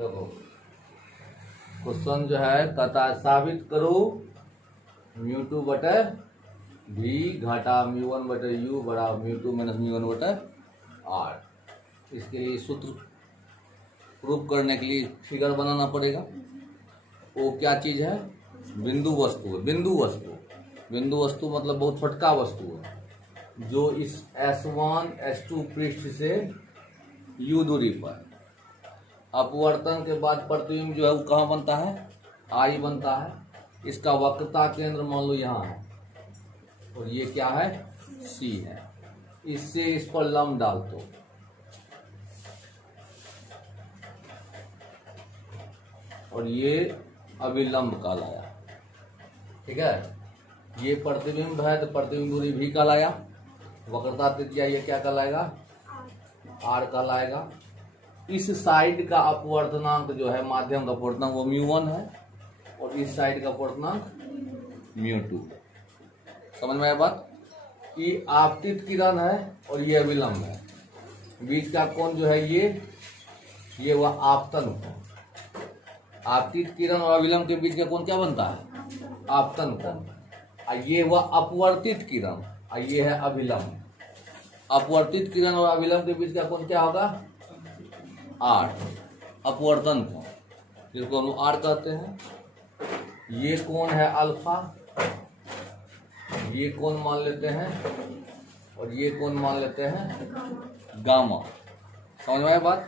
देखो क्वेश्चन जो है कहता है साबित करो μ2 बटे v घाटा μ1 बटे u बड़ा μ2 माइनस μ1 बटे r। इसके लिए सूत्र प्रूफ करने के लिए फिगर बनाना पड़ेगा। वो क्या चीज है? बिंदु वस्तु है। बिंदु वस्तु मतलब बहुत छोटका वस्तु है जो इस S1 S2 पृष्ठ से u दूरी पर अपवर्तन के बाद प्रतिबिंब जो है वो कहाँ बनता है? I बनता है। इसका वक्रता केंद्र मान लो यहाँ है और ये क्या है? C है। इससे इस पर लंब डाल दो, और ये अभिलंब कहलाया। ठीक है, ये प्रतिबिंब है तो प्रतिबिंब दूरी भी कहलाया। वक्रता त्रिज्या ये क्या कहलाएगा? R कहलाएगा। इस साइड का अपवर्तनांक जो है, माध्यम का अपवर्तनांक वो μ1 है और इस साइड का अपवर्तनांक μ2। समझ में आया बात? कि आपतित किरण है और ये अभिलंब है। बीच का कोण जो है ये वह आपतन कोण। आपतित किरण और अभिलंब के बीच का कोण क्या बनता है? आपतन कोण। ये वह अपवर्तित किरण और ये है अभिलंब। अपवर्तित किरण और अभिलंब के बीच का कोण क्या होगा? R, अपवर्तन कोण, जिसको हम R कहते हैं। ये कोण है अल्फा, ये कोण मान लेते हैं और ये कोण मान लेते हैं गामा। समझ में आया बात?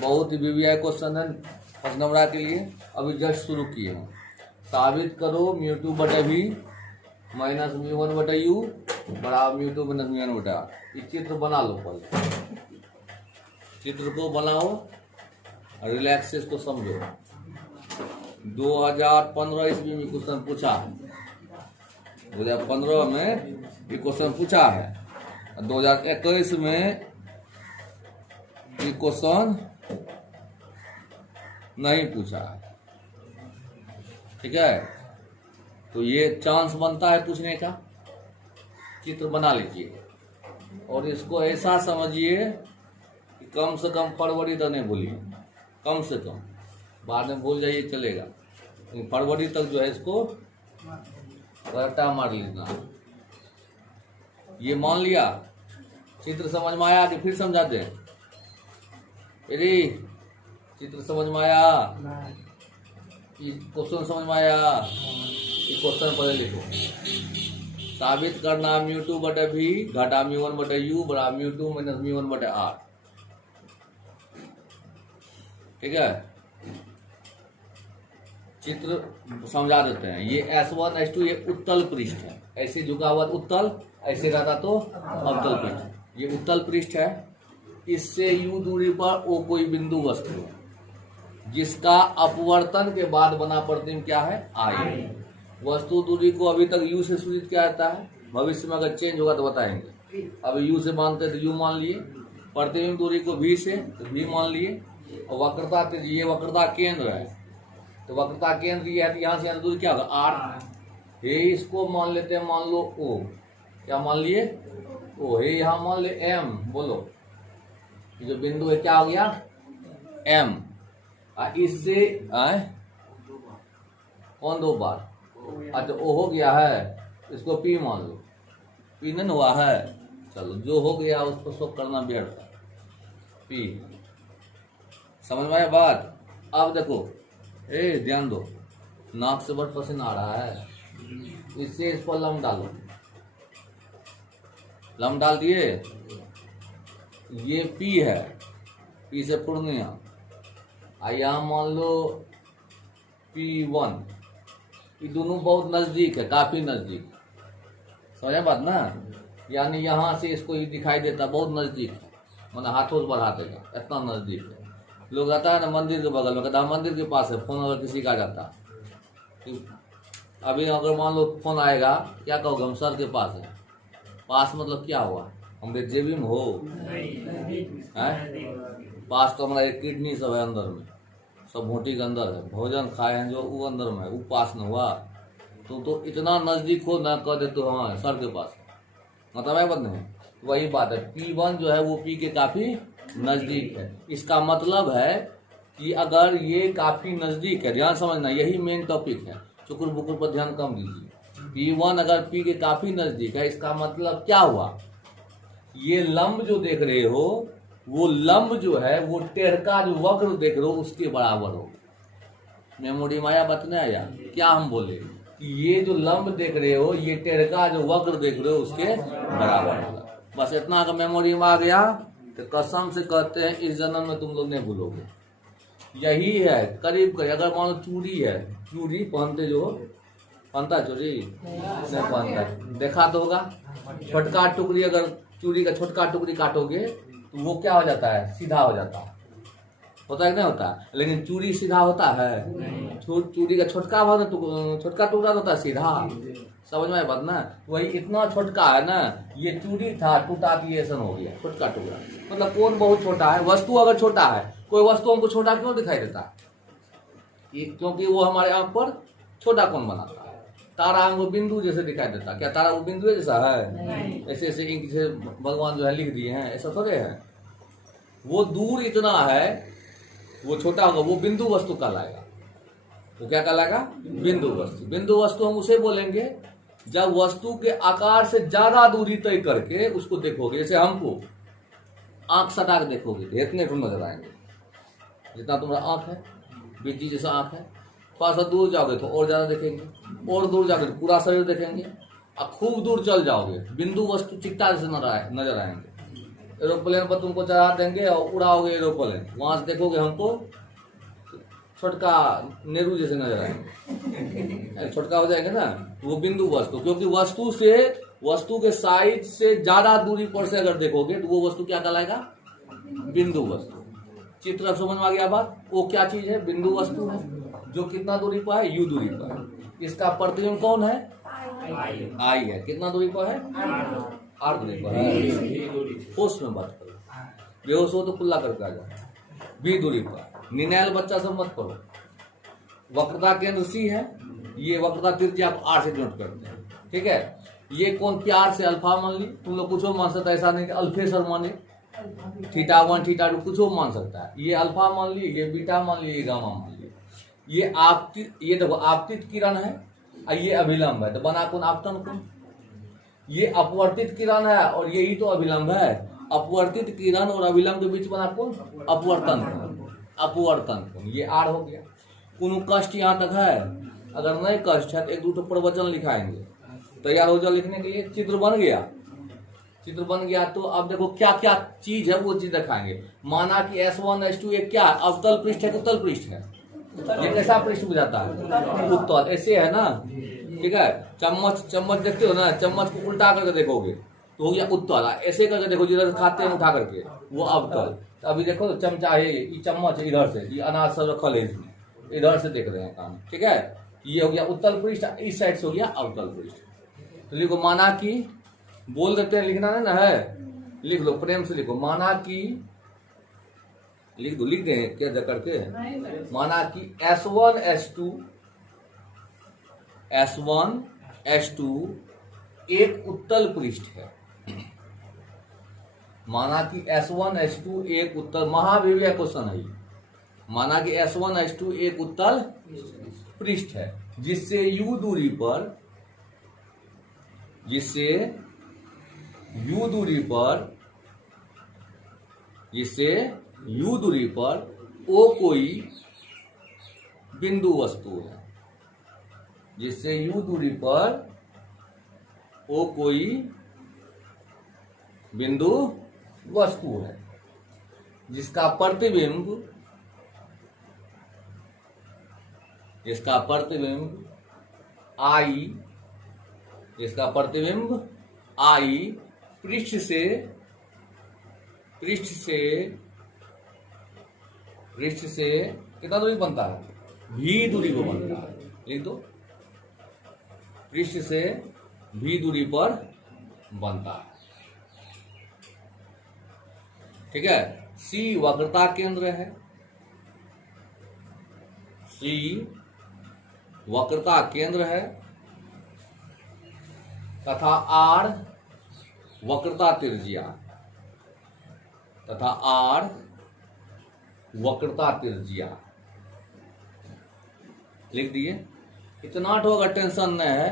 बहुत ही वीवीआई क्वेश्चन है फर्स्ट नंबर के लिए। अभी जस्ट शुरू किए हैं। साबित करो μ2 बटे v माइनस μ1 बटे u बराबर μ2 माइनस μ1 बटे r। ये चित्र बना लो पहले, चित्र को बनाओ, रिलैक्स से इसको समझो। 2015 ईस्वी में क्वेश्चन पूछा है, 2015 में ये क्वेश्चन पूछा है, 2021 में ये क्वेश्चन नहीं पूछा है। ठीक है, तो ये चांस बनता है पूछने का। चित्र बना लीजिए और इसको ऐसा समझिए कि कम से कम फरवरी तक नहीं भूलिए, कम से कम। बाद में भूल जाइए चलेगा, लेकिन फरवरी तक जो है इसको रट्टा मार लेना। ये मान लिया, चित्र समझ में आया कि फिर समझा दे? यदि चित्र समझ में आया, क्वेश्चन समझ में आया, ये क्वेश्चन पहले लिखो। साबित करना μ2 बटे v घटा μ1 बटे u बराबर μ2 माइनस μ1 बटे r। ठीक है, चित्र समझा देते हैं। ये S1 S2 ये उत्तल पृष्ठ है, ऐसे झुका हुआ उत्तल, ऐसे रहता तो अवतल पृष्ठ। ये उत्तल पृष्ठ है। इससे u दूरी पर ओ कोई बिंदु वस्तु है जिसका अपवर्तन के बाद बना प्रतिबिंब क्या है? I। वस्तु दूरी को अभी तक u से सूचित किया जाता है, भविष्य में अगर चेंज होगा तो बताएंगे। अभी u से मानते तो u मान लिए, प्रतिबिंब दूरी को v से तो v मान लिए, और वक्रता ये वक्रता केंद्र है, तो वक्रता केंद्र ये है तो यहाँ से यहाँ दूरी क्या होगा? R। ये इसको मान लेते हैं, मान लो O। क्या मान लिए? O। ये यहाँ मान ले M। बोलो, ये जो बिंदु है क्या हो गया? M। इससे कौन दो बार? अच्छा, O हो गया है, इसको P मान लो। P नहीं हुआ है, चलो जो हो गया उसको शो करना व्यर्थ है। P। समझ में आया बात? अब देखो, ध्यान दो, नाक से बड़ पसीना आ रहा है, इससे इस पर लंब डालो। लंब डाल दिए, ये P है, P से पूर्णिया। यहाँ मान लो P1। ये दोनों बहुत नजदीक है, काफी नजदीक। समझे बात ना? यानी यहाँ से इसको ये दिखाई देता बहुत नजदीक है, मतलब हाथों से बढ़ा देगा, इतना नजदीक है। लोग आता है ना मंदिर के बगल में, कहता है मंदिर के पास है, फोन अगर किसी का आ जाता, अभी अगर मान लो फोन आएगा, क्या कहोगे? हम सर के पास है। पास मतलब क्या हुआ? हमारे जेबी में हो है? पास तो हमारा एक किडनी सब है अंदर में, सब मोटी के अंदर है, भोजन खाए हैं जो वो अंदर में है, वो पास न हुआ। तो इतना नजदीक हो ना कह दे तो हाँ सर के पास, मतलब है बंद है। वही बात है, P1 जो है वो P के काफी नजदीक है। इसका मतलब है कि अगर ये काफी नजदीक है, ध्यान समझना, यही मेन टॉपिक है, चुकुर बुकुर पर ध्यान कम दीजिए। P1 अगर P के काफी नजदीक है, इसका मतलब क्या हुआ, ये लंब जो देख रहे हो, वो लंब जो है वो टेढ़ का जो वक्र देख रहे हो उसके बराबर हो। मेमोरी में आया, बात नहीं आया? क्या हम बोले कि ये जो लंब देख रहे हो, ये टेढ़ का जो वक्र देख रहे हो उसके बराबर होगा। बस इतना अगर मेमोरी में आ गया तो कसम से कहते हैं इस जन्म में तुम लोग नहीं भूलोगे। यही है करीब करीब। अगर मान लो चूड़ी है, चूड़ी पहनते जो, पहनता चूड़ी नहीं पहनता, देखा तो होगा। छोटका टुकड़ी, अगर चूड़ी का छोटका टुकड़ी काटोगे तो वो क्या हो जाता है, सीधा हो जाता है, होता है कि नहीं होता? लेकिन चूड़ी सीधा होता है? चूड़ी का छोटका भाग, छोटका टुकड़ा होता है सीधा। समझ में बात ना? वही इतना छोटका है ना, ये चूड़ी था, टूटा कि ऐसा हो गया छोटका टुकड़ा। मतलब कौन बहुत छोटा है, वस्तु अगर छोटा है, कोई वस्तु हमको छोटा क्यों दिखाई देता है? क्योंकि वो हमारे आंख पर छोटा कौन बनाता है? तारा हमको बिंदु जैसे दिखाई देता है। क्या तारा वो बिंदु जैसा है? ऐसे ऐसे इंक से भगवान जो है लिख दिए हैं, ऐसा थोड़े है। वो दूर इतना है, वो छोटा होगा, वो बिंदु वस्तु कहलाएगा। वो क्या कहलाएगा? बिंदु वस्तु। बिंदु वस्तु हम उसे बोलेंगे जब वस्तु के आकार से ज्यादा दूरी तय करके उसको देखोगे। जैसे हमको आंख सटा के देखोगे तो इतने ठूम नजर आएंगे, जितना तुम्हारा आंख है, बीजी जैसा आंख है। थोड़ा सा दूर जाओगे तो और ज्यादा देखेंगे, और दूर जाओगे तो पूरा शरीर देखेंगे, और खूब दूर चल जाओगे बिंदु वस्तु चिट्टा जैसे नजर आएंगे। एरोप्लेन पर तुमको चढ़ा देंगे और उड़ाओगे एरोप्लेन, वहां से देखोगे हमको छोटका नेहरू जैसे नजर आएंगे, छोटका हो जाएगा ना। वो बिंदु वस्तु, क्योंकि वस्तु के साइज से ज्यादा दूरी पर से अगर देखोगे तो वो वस्तु क्या कहलाएगा? बिंदु वस्तु। चित्र समझ में आ गया बात? वो क्या चीज है? बिंदु वस्तु है, जो कितना दूरी पर है? यू दूरी पर। इसका प्रतिबिंब कौन है? आई है। कितना दूरी पर है? आर दूरी पर है। होश में बात करो, बेहोश हो तो कुल्ला करके आ जाओ। बी दूरी पर। निनैल बच्चा सब मत करो। वक्रता केंद्र सी है, ये वक्रता त्रिज्या आप आर से नोट करते हैं, ठीक है। ये कौन प्यार से अल्फा मान ली, तुम लोग कुछ मान सकता है, ऐसा नहीं कि अल्फेसर माने, θ1 θ2 कुछ मान सकता है। ये अल्फा मान ली, ये बीटा मान ली, ये गामा मान ली। ये आपतित, ये देखो आपतित किरण है और ये अभिलंब है, तो बना कौन? आपतन कोण। ये अपवर्तित किरण है और यही तो अभिलंब है। अपवर्तित किरण और अभिलंब के बीच बना कौन? अपवर्तन कोण। अपवर्तन कोण, ये आर हो गया। कोनो कष्ट यहाँ तक है? अगर नहीं कष्ट है तो एक दो प्रवचन लिखाएंगे। तैयार हो जाओ लिखने के लिए। चित्र बन गया, चित्र बन गया तो अब देखो क्या क्या चीज है वो चीज दिखाएंगे। माना कि S1 S2 एक क्या अवतल पृष्ठ है, उत्तल पृष्ठ है। ये कैसा पृष्ठ बुझाता है? उत्तल। ऐसे है ना, ठीक है। चम्मच देखते हो ना, चम्मच को उल्टा करके देखोगे तो हो गया उत्तल। ऐसे करके देखो, जिधर खाते हैं उठा करके, वो अवतल। तो अभी देखो चमचा है, ये चम्मच इधर से, ये अनाज सब रखल है इसमें, इधर से देख रहे हैं काम, ठीक है। ये हो गया उत्तल पृष्ठ, इस साइड से हो गया अवतल पृष्ठ। तो लिखो माना कि, बोल देते हैं, लिखना है ना, है लिख लो, प्रेम से लिखो। माना कि, लिख दो, लिख दें क्या करके। माना कि S1 S2 एक उत्तल पृष्ठ है। माना कि S1 S2 एक उत्तल, महावीर क्वेश्चन है। माना कि S1 S2 एक उत्तल पृष्ठ है जिससे U दूरी पर, जिससे U दूरी पर O कोई बिंदु वस्तु है। जिससे U दूरी पर O कोई बिंदु वस्तु है, जिसका प्रतिबिंब I, जिसका प्रतिबिंब I पृष्ठ से कितना दूरी बनता है? V दूरी पर बनता है। लिख दो, पृष्ठ से V दूरी पर बनता है, ठीक है। C वक्रता केंद्र है, C वक्रता केंद्र है तथा R वक्रता त्रिज्या, तथा R वक्रता त्रिज्या लिख दिए। इतना तो अगर टेंशन नहीं है,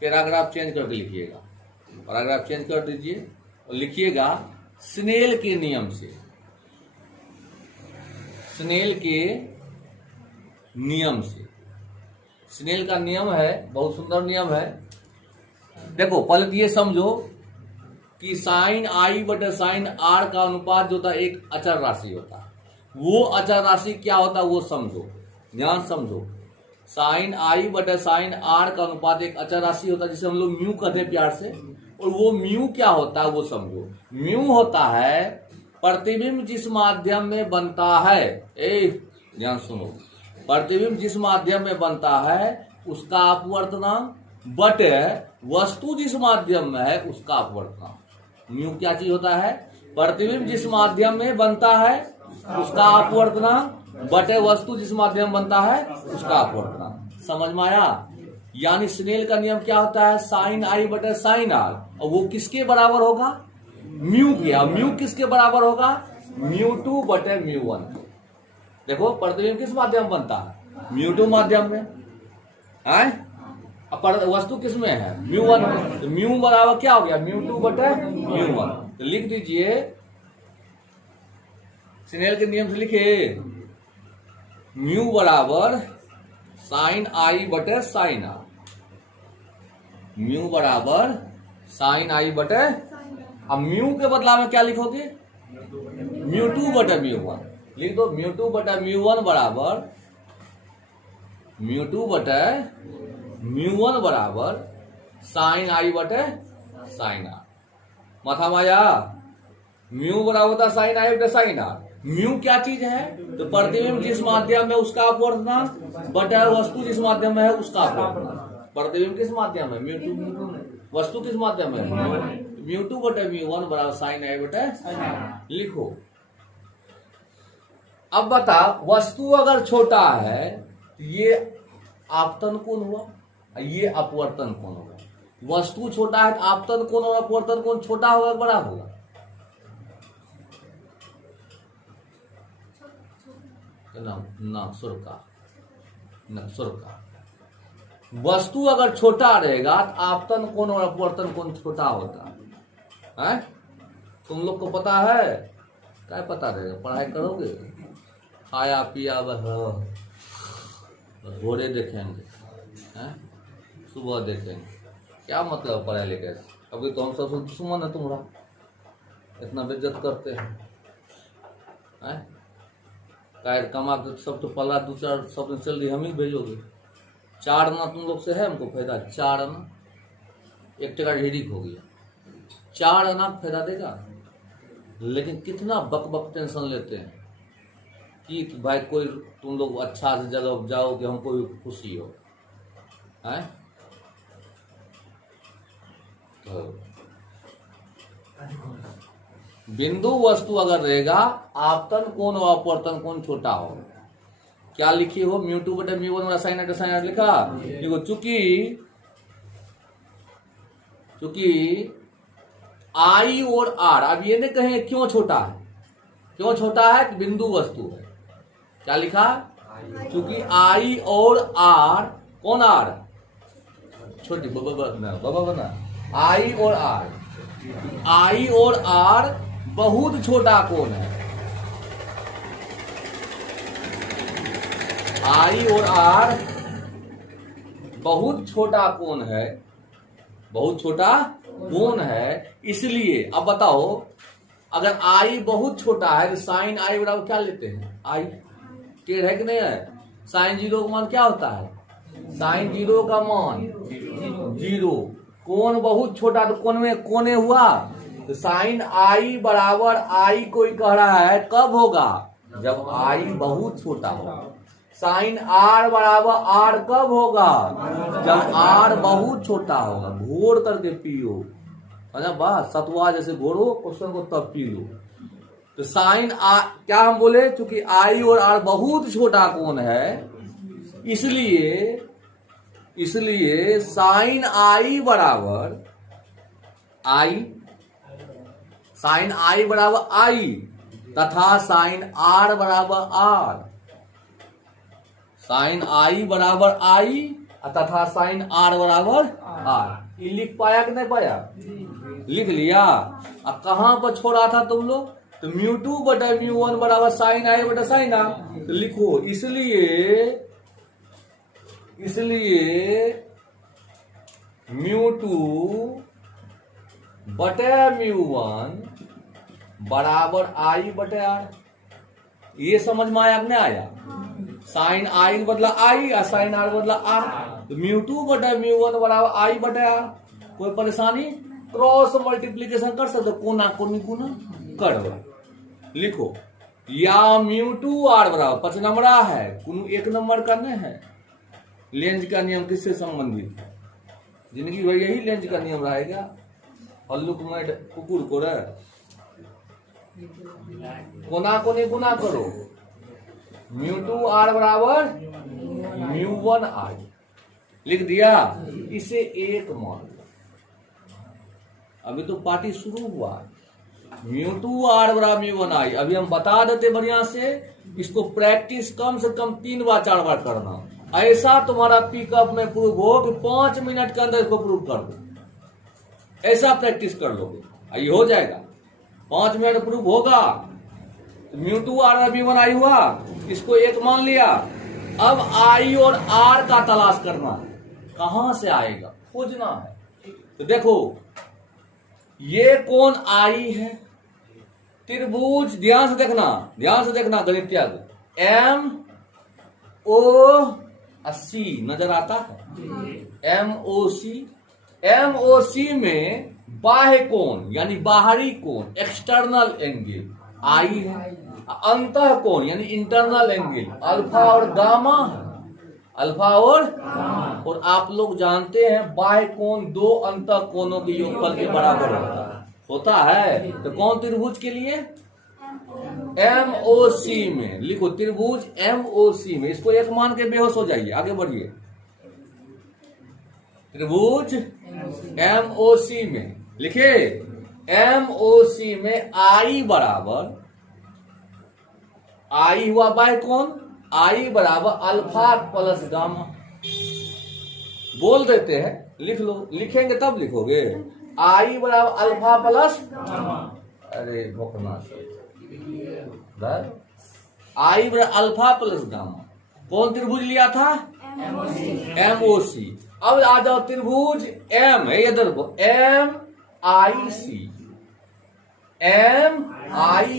पैराग्राफ चेंज करके लिखिएगा, पैराग्राफ चेंज कर दीजिए और लिखिएगा स्नेल के नियम से, स्नेल के नियम से। स्नेल का नियम है, बहुत सुंदर नियम है। देखो पहले तो ये समझो कि साइन आई बटे साइन आर का अनुपात जो होता है एक अचर राशि होता है। वो अचर राशि क्या होता है वो समझो, ध्यान समझो। साइन आई बटे साइन आर का अनुपात एक अचर राशि होता है जिसे हम लोग म्यू कहते हैं प्यार से। और वो म्यू क्या होता है वो समझो। म्यू होता है प्रतिबिंब जिस माध्यम में बनता है, ध्यान सुनो, प्रतिबिंब जिस माध्यम में बनता है उसका अपवर्तनांक बटे वस्तु जिस माध्यम में है उसका अपवर्तनांक। म्यू क्या चीज होता है? प्रतिबिंब जिस माध्यम में बनता है उसका अपवर्तनांक बटे वस्तु जिस माध्यम में बनता है उसका अपवर्तनांक। समझ में आया? यानी स्नेल का नियम क्या होता है? साइन आई बटे साइन आर, और वो किसके बराबर होगा? म्यू के। और म्यू किसके बराबर होगा? म्यू टू बटे म्यू वन। देखो प्रतिबिंब किस माध्यम में बनता है? म्यू टू माध्यम में है, पर वस्तु किसमें है? म्यू वन में। तो म्यू बराबर क्या हो गया? म्यू टू बटे म्यू वन। तो लिख दीजिए, स्नेल के नियम से लिखे म्यू बराबर साइन आई बटे साइन आर। म्यू बराबर साइन आई बटे, अब म्यू के बदला में क्या लिखोगे? म्यू टू बटे म्यू वन। लिख दो म्यू टू बटे म्यू वन बराबर म्यू टू बटे म्यू वन बराबर साइन आई बटे साइन आर। माथा माया, म्यू बराबर होता है साइन आई बटे साइन आर। म्यू क्या चीज है? तो प्रतिबिंब जिस माध्यम में उसका अपवर्तनांक बटे वस्तु जिस माध्यम में है उसका अपवर्तनांक। प्रतिबिंब किस माध्यम में? Mu two. वस्तु किस माध्यम में? म्यू टू बटे म्यू वन बराबर साइन आई बटे लिखो। अब बता, वस्तु अगर छोटा है तो ये आपतन कोण हुआ, ये अपवर्तन कोण होगा। वस्तु छोटा है तो आपतन कोण और अपवर्तन कोण छोटा होगा बड़ा होगा? सुर का वस्तु अगर छोटा रहेगा तो आपतन कोण और अपवर्तन कोण छोटा होता है। तुम लोग को पता है? क्या पता रहेगा? पढ़ाई करोगे, खाया पिया घोड़े देखेंगे, सुबह देखेंगे, क्या मतलब पढ़ाई लिखे? अभी तो हम सब दुश्मन है तुम्हारा, इतना बेइज्जत करते हैं। कायर कमा के सब तो पला दो चार सब सैलरी हम ही भेजोगे। 4 आना तुम लोग से है हमको फायदा? 4 आना, 1 टका ढेरिक हो गया। 4 आना फायदा देगा, लेकिन कितना बक बक टेंशन लेते हैं कि भाई कोई तुम लोग अच्छा से जगह जाओ कि हमको भी खुशी हो। है तो बिंदु वस्तु अगर रहेगा आपतन कोण और अपवर्तन कोण छोटा हो। क्या लिखी हो? म्यू टू बटे mu one sine R sine R लिखा। देखो चूंकि आई और आर, अब ये नहीं कहें क्यों छोटा है। क्यों छोटा है? बिंदु वस्तु है। क्या लिखा? चूंकि आई और आर, कौन आर? छोटी बाबा बना। आई और आर बहुत छोटा कोण है। आई और आर बहुत छोटा कोण है, बहुत छोटा कोण है। इसलिए अब बताओ, अगर आई बहुत छोटा है तो साइन आई बराबर क्या लेते हैं? आई टेढ़ है कि नहीं है? साइन 0 का मान क्या होता है? साइन 0 का मान 0। कोण बहुत छोटा तो कोण में कोने हुआ, तो साइन आई बराबर आई कोई कह रहा है कब होगा? जब आई बहुत छोटा होगा। साइन आर बराबर आर कब होगा? जब आर बहुत छोटा होगा। घोर करके पियो, अच्छा बात सतुआ जैसे घोरो क्वेश्चन को तब पी लो। तो साइन आर क्या हम बोले? चूंकि आई और आर बहुत छोटा कोण है, इसलिए साइन आई बराबर आई तथा साइन आर बराबर आर, साइन आई बराबर आई तथा साइन आर बराबर आर। ये लिख पाया कि नहीं पाया? लिख लिया। अब कहां पर छोड़ा था तुम लोग? तो म्यू2 बटा म्यू1 बराबर साइन आई बटा साइन आर। तो लिखो इसलिए म्यू2 बटे म्यू1 बराबर आई बटे आर। ये समझ में आया कि नहीं आया? साइन आई बदला आई और साइन आर बदला आर। तो म्यू2 बटे म्यू1 बराबर आई बटे आर। कोई परेशानी? क्रॉस मल्टीप्लीकेशन कर सकते, कोना कोनी गुना कर दो। लिखो या म्यू2 आर बराबर 5 नंबर है, कुनु एक नंबर करने हैं। लेंज का नियम किससे संबंधित है? जिंदगी भर यही लेंज का नियम रहेगा। हल्लुक में कुकुर को रहे कोना कोनी गुना करो। म्यू2 आर बराबर म्यू1 आई लिख दिया। इसे एक मान, अभी तो पार्टी शुरू हुआ। म्यू2 आर बराबर म्यू1 आई अभी हम बता देते बढ़िया से। इसको प्रैक्टिस कम से कम 3 बार 4 बार करना। ऐसा तुम्हारा पिकअप में प्रूव हो कि 5 मिनट के अंदर इसको प्रूव कर दो। ऐसा प्रैक्टिस कर लोगे, ये हो जाएगा। 5 मिनट प्रूव होगा। म्यू2 आर म्यू1 आई हुआ, इसको एक मान लिया। अब आई और आर का तलाश करना है, कहां से आएगा खोजना है। तो देखो ये कौन आई है? त्रिभुज, ध्यान से देखना गणितीय एम ओ सी नजर आता है। एम ओ सी में बाह्य कोण यानी बाहरी कोण एक्सटर्नल एंगल आई है। अंतः कोण यानी इंटरनल एंगल अल्फा और गामा है। अल्फा और आप लोग जानते हैं बाह्य कोण 2 अंतः कोणों के योगफल के बराबर होता है। तो कौन त्रिभुज के लिए? एमओसी में लिखो त्रिभुज एमओसी में। इसको एक मान के बेहोश हो जाइए, आगे बढ़िए। त्रिभुज एमओसी में लिखे एमओसी में आई बराबर, आई हुआ बाय कौन? आई बराबर अल्फा प्लस गामा। बोल देते हैं, लिख लो, लिखेंगे तब लिखोगे। आई बराबर अल्फा प्लस, अरे भोकना आई बराबर अल्फा प्लस गामा। कौन त्रिभुज लिया था? एमओसी। अब आ जाओ त्रिभुज एम है, इधर को एम आई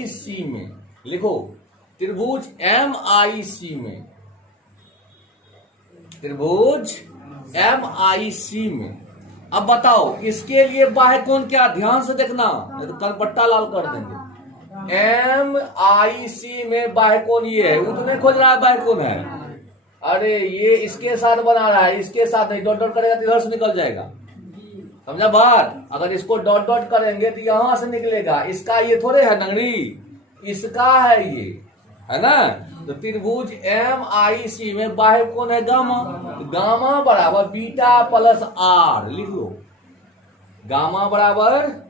सी में लिखो त्रिभुज एम आई सी में, त्रिभुज एम आई सी में। अब बताओ इसके लिए बाह्य कोण क्या? ध्यान से देखना, नहीं तो करपट्टा लाल कर देंगे। एम आई सी में बाह्य कोण ये है, वो तो नहीं खोज रहा है बाह्य कोण है। अरे ये इसके साथ बना रहा है, इसके साथ नहीं। डॉट डॉट करेगा तो इधर से निकल जाएगा, समझा बात? अगर इसको डॉट डॉट करेंगे तो यहां से निकलेगा। इसका ये थोड़े है नंगड़ी, इसका है ये, है ना? तो त्रिभुज एम आई सी में बाह्य कोण है गामा। तो गामा बराबर बीटा प्लस आर लिख लो। गामा बराबर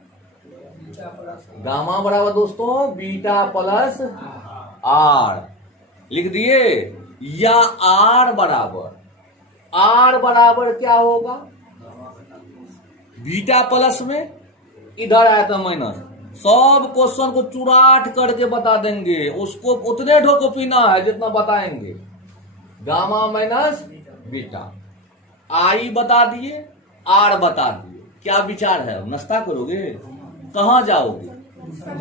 दोस्तों बीटा प्लस आर लिख दिए। या आर बराबर क्या होगा? बीटा प्लस में इधर आया था माइनस। सब क्वेश्चन को चुराट करके बता देंगे, उसको उतने ढोको पीना है जितना बताएंगे। गामा माइनस बीटा, आई बता दिए, आर बता दिए। क्या विचार है? नाश्ता करोगे? कहां जाओगे?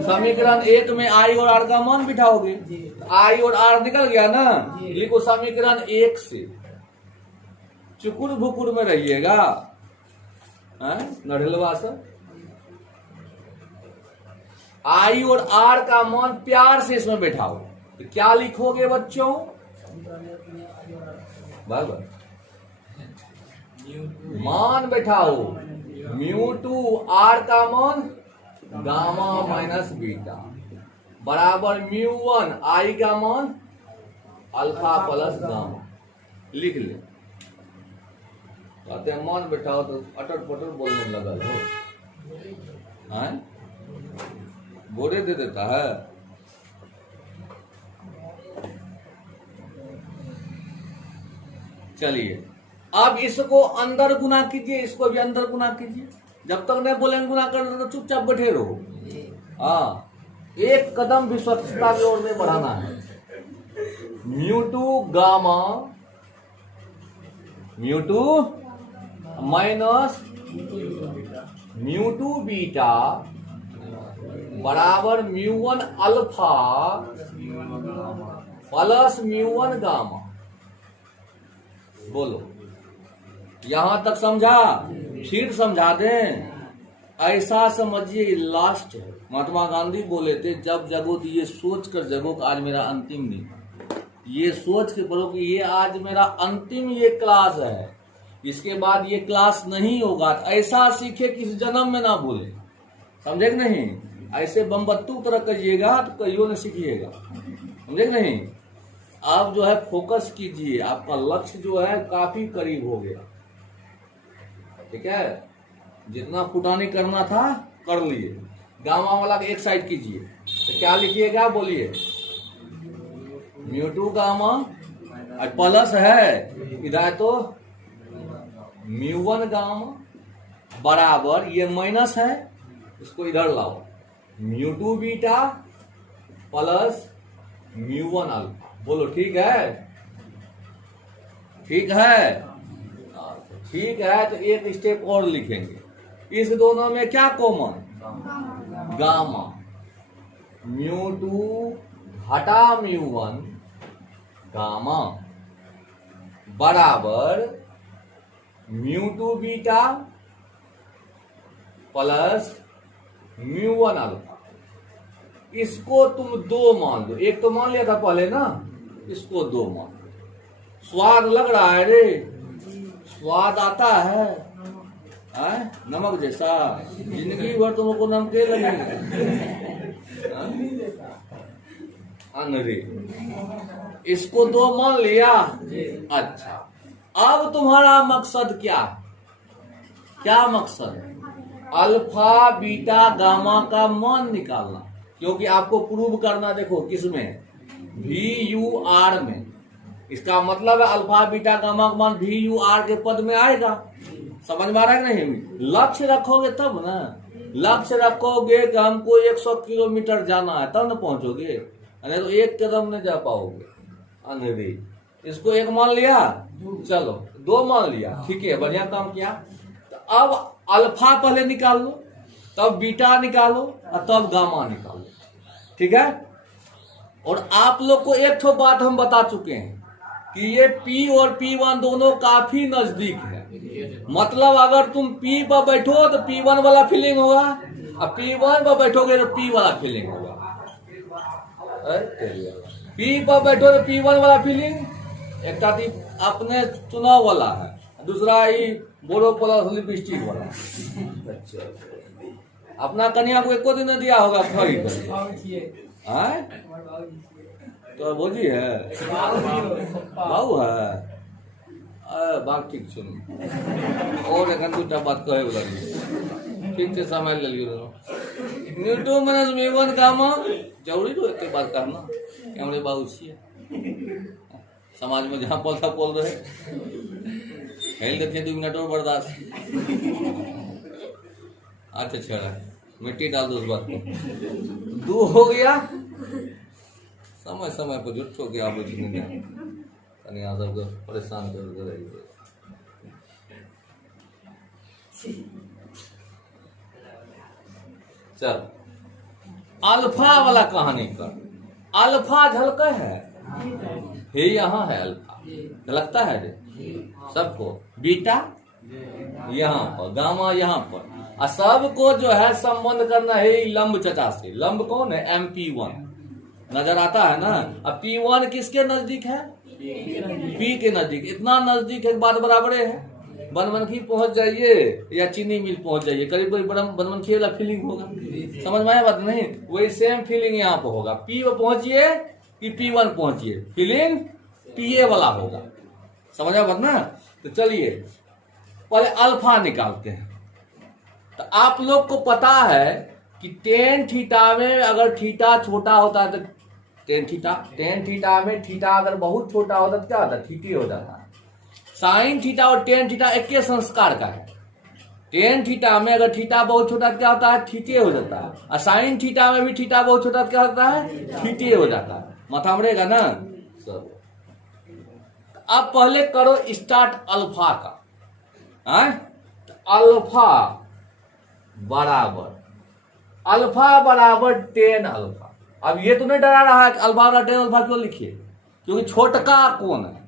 समीकरण 1 में आई और आर का मान बिठाओगे। आई और आर निकल गया ना, लिखो समीकरण 1 से। चुकुर भुकुर में रहिएगा नढ़लवा सब। आई और आर का मान प्यार से इसमें बैठाओ। तो क्या लिखोगे बच्चों? बराबर मान बैठाओ। म्यू2 आर का मान गामा माइनस बीटा बराबर म्यू1 आई का मान अल्फा प्लस गामा लिख ले। कहते हैं मान बैठाओ तो अटर पटर बोलने लगल हो, बोरे दे देता है। चलिए अब इसको अंदर गुना कीजिए, इसको भी अंदर गुना कीजिए। जब तक नहीं बोलेंगे गुना करना तो चुपचाप बैठे रहो। हाँ, एक कदम भी स्वच्छता की ओर नहीं बढ़ाना है। Mu two gamma mu two minus mu two beta बराबर mu one alpha plus mu one gamma. बोलो, यहां तक समझा? फिर समझा दें। ऐसा समझिए लास्ट है। महात्मा गांधी बोले थे, जब जगो तो ये सोच कर जगो कि आज मेरा अंतिम दिन। ये सोच के बोलो कि ये आज मेरा अंतिम ये क्लास है, इसके बाद ये क्लास नहीं होगा। ऐसा सीखे कि इस जन्म में ना भूले। समझे कि नहीं? ऐसे बमबत्तू तरह करिएगा तो कहियो नहीं सीखिएगा। समझे कि नहीं? आप जो है फोकस कीजिए, आपका लक्ष्य जो है काफी करीब हो गया। ठीक है, जितना फुटानी करना था कर लिए। गामा वाला एक साइड कीजिए तो क्या लिखिएगा? बोलिए, म्यू टू गामा प्लस है इधर तो म्यू वन गामा बराबर ये माइनस है, इसको इधर लाओ, mu two beta plus mu one alpha. बोलो ठीक है? ठीक है? ठीक है, तो एक स्टेप और लिखेंगे। इस दोनों में क्या कॉमन? गामा। म्यू टू घटा म्यू वन गामा बराबर mu two beta plus mu one alpha. इसको तुम दो मान लो, एक तो मान लिया था पहले ना, इसको दो मान लो। स्वाद लग रहा है रे? स्वाद आता है? नमक जैसा जिंदगी भर तुमको नमके लगेगा। अनरे, इसको दो मान लिया। अच्छा, अब तुम्हारा मकसद क्या? क्या मकसद? अल्फा बीटा गामा का मान निकालना। क्योंकि आपको प्रूव करना, देखो किसमें? VUR में। इसका मतलब है अल्फा बीटा गामा का मान VUR के पद में आएगा। समझ में आ रहा है कि नहीं? लक्ष्य रखोगे तब ना। लक्ष्य रखोगे कि हमको 100 किलोमीटर जाना है तब ना पहुंचोगे, नहीं तो एक कदम नहीं जा पाओगे। अनरी, इसको एक मान लिया, चलो दो मान लिया, ठीक है, बढ़िया काम किया। तो अब अल्फा पहले निकाल लो, तब बीटा निकालो और तब गामा निकालो। ठीक है? और आप लोग को एक तो बात हम बता चुके हैं कि ये P और P1 दोनों काफी नजदीक है। मतलब अगर तुम P पर बैठो तो P1 वाला फीलिंग होगा, और P1 पर बैठोगे तो P वाला फीलिंग होगा। P पर बैठो तो P1 वाला फीलिंग एक अपने चुनाव वाला है, दूसरा ही बोलो प्लस लिपस्टिक वाला। अच्छा, अपना कन्या को एको दिन नहीं दिया होगा खरीद तो भोजी है, बाबू है। बात ठीक सुन, और एक दूटा बात कहे बोला ठीक से समय ले लियो। Mu two minus mu one gamma जरूरी तो एक बात करना हमारे बाबू छिए समाज में जहाँ बोलता बोल रहे खेल देते 2 मिनट और बर्दाश्त। अच्छा छेड़ा मिट्टी डाल दो उस बात को, दो हो गया। समय समय पर जुट हो गया, आप कन्या सबको परेशान कर रही है। चल अल्फा वाला कहानी कर। अल्फा झलक है, हे यहाँ है अल्फा, झलकता है सबको। बीटा यहाँ पर, गामा यहाँ पर, और सबको जो है संबंध करना है लंब चचा से। लंब कौन है? MP1 नजर आता है ना। अब P1 किसके नजदीक है? P के नजदीक। इतना नजदीक है, बात बराबर है। बनमनखी पहुंच जाइए या चीनी मिल पहुंच जाइए, करीब करीब बनमनखी वाला फीलिंग होगा। समझ में आया बात नहीं? वही सेम फीलिंग यहाँ पर होगा। P पे पहुंचिए कि P1 पहुंचिए, फीलिंग PA वाला होगा। समझ आया बात ना? तो चलिए पहले अल्फा निकालते हैं। तो आप लोग को पता है कि टेन थीटा में अगर थीटा छोटा होता है तो टेन थीटा में थीटा अगर बहुत छोटा होता तो क्या होता है? थीटी हो जाता है। साइन थीटा और टेन थीटा एक के संस्कार का है। टेन थीटा में अगर थीटा बहुत छोटा तो क्या होता है, थीटे हो जाता है। और साइन थीटा में भी थीटा बहुत छोटा तो क्या होता है, थीटे हो जाता है। माथा में रहेगा ना सब। अब पहले करो स्टार्ट अल्फा का। अल्फा बराबर टेन अल्फा। अब ये तो नहीं डरा रहा है कि अल्फा बराबर टेन अल्फा क्यों लिखिए, क्योंकि छोटका कोण है।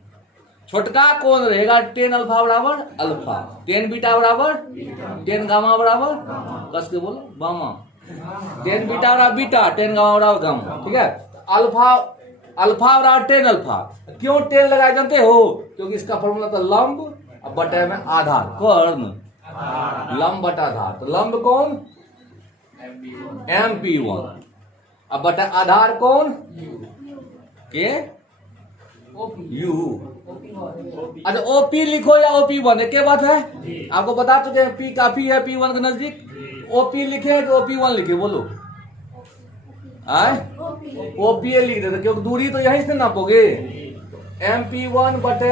छोटका कोण रहेगा टेन अल्फा बराबर अल्फा, टेन बीटा बराबर टेन गामा बराबर, कस के बोलो गामा, टेन बीटा बराबर बीटा, टेन गामा बराबर गामा। ठीक है, अल्फा बराबर टेन अल्फा। क्यों टेन लगाए जानते हो, क्योंकि इसका फॉर्मूला था लंब अब बटे में आधार, कर्ण, लंब बटा आधार। तो लंब कौन, MP1, अब बटा आधार कौन, के U। अच्छा OP लिखो या OP1, एक बात है। आपको बता चुके हैं P काफी है P1 के नजदीक। OP लिखे तो OP1 लिखे, बोलो OPA लिख देते, क्योंकि दूरी तो यहीं से नापोगे। MP1 बटे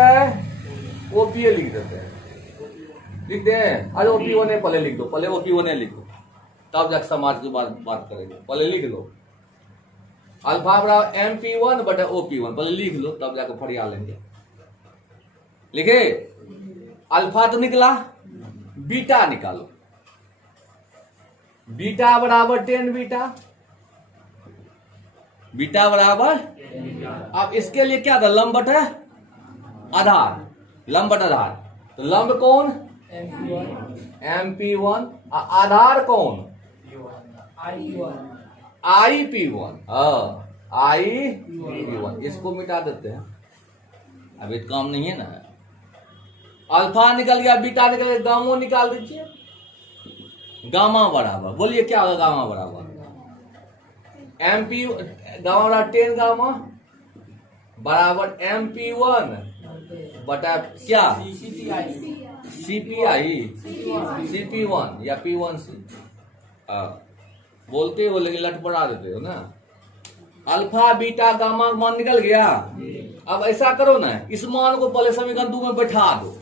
OPA लिख देते हैं, लिख दे। अरे OP1 पहले लिख दो, पहले OP1 लिख दो, तब जाकर समाज की बात करेंगे। पहले लिख लो अल्फा बराबर MP1 बटे OP1, पहले लिख लो तब जाकर फरिया लेंगे। लिखे, अल्फा तो निकला, बीटा निकालो। बीटा बराबर टेन बीटा, बीटा बराबर, अब इसके लिए क्या था, लंब बटा आधार, लंब बटा आधार। तो लंब कौन, MP1, आधार कौन, IP1, IP1। इसको मिटा देते हैं, अभी तो काम नहीं है ना। अल्फा निकल गया, बीटा निकल गया, गामा निकाल दीजिए। गामा बराबर, बोलिए क्या होगा गामा बराबर, MP गामा बराबर टेन गामा बराबर MP1 बटा क्या, CP1 या P1C। बोलते हो लेकिन लट बढ़ा देते हो ना। अल्फा बीटा गामा का मान निकल गया। अब ऐसा करो ना, इस मान को पहले समीकरण 2 में बैठा दो।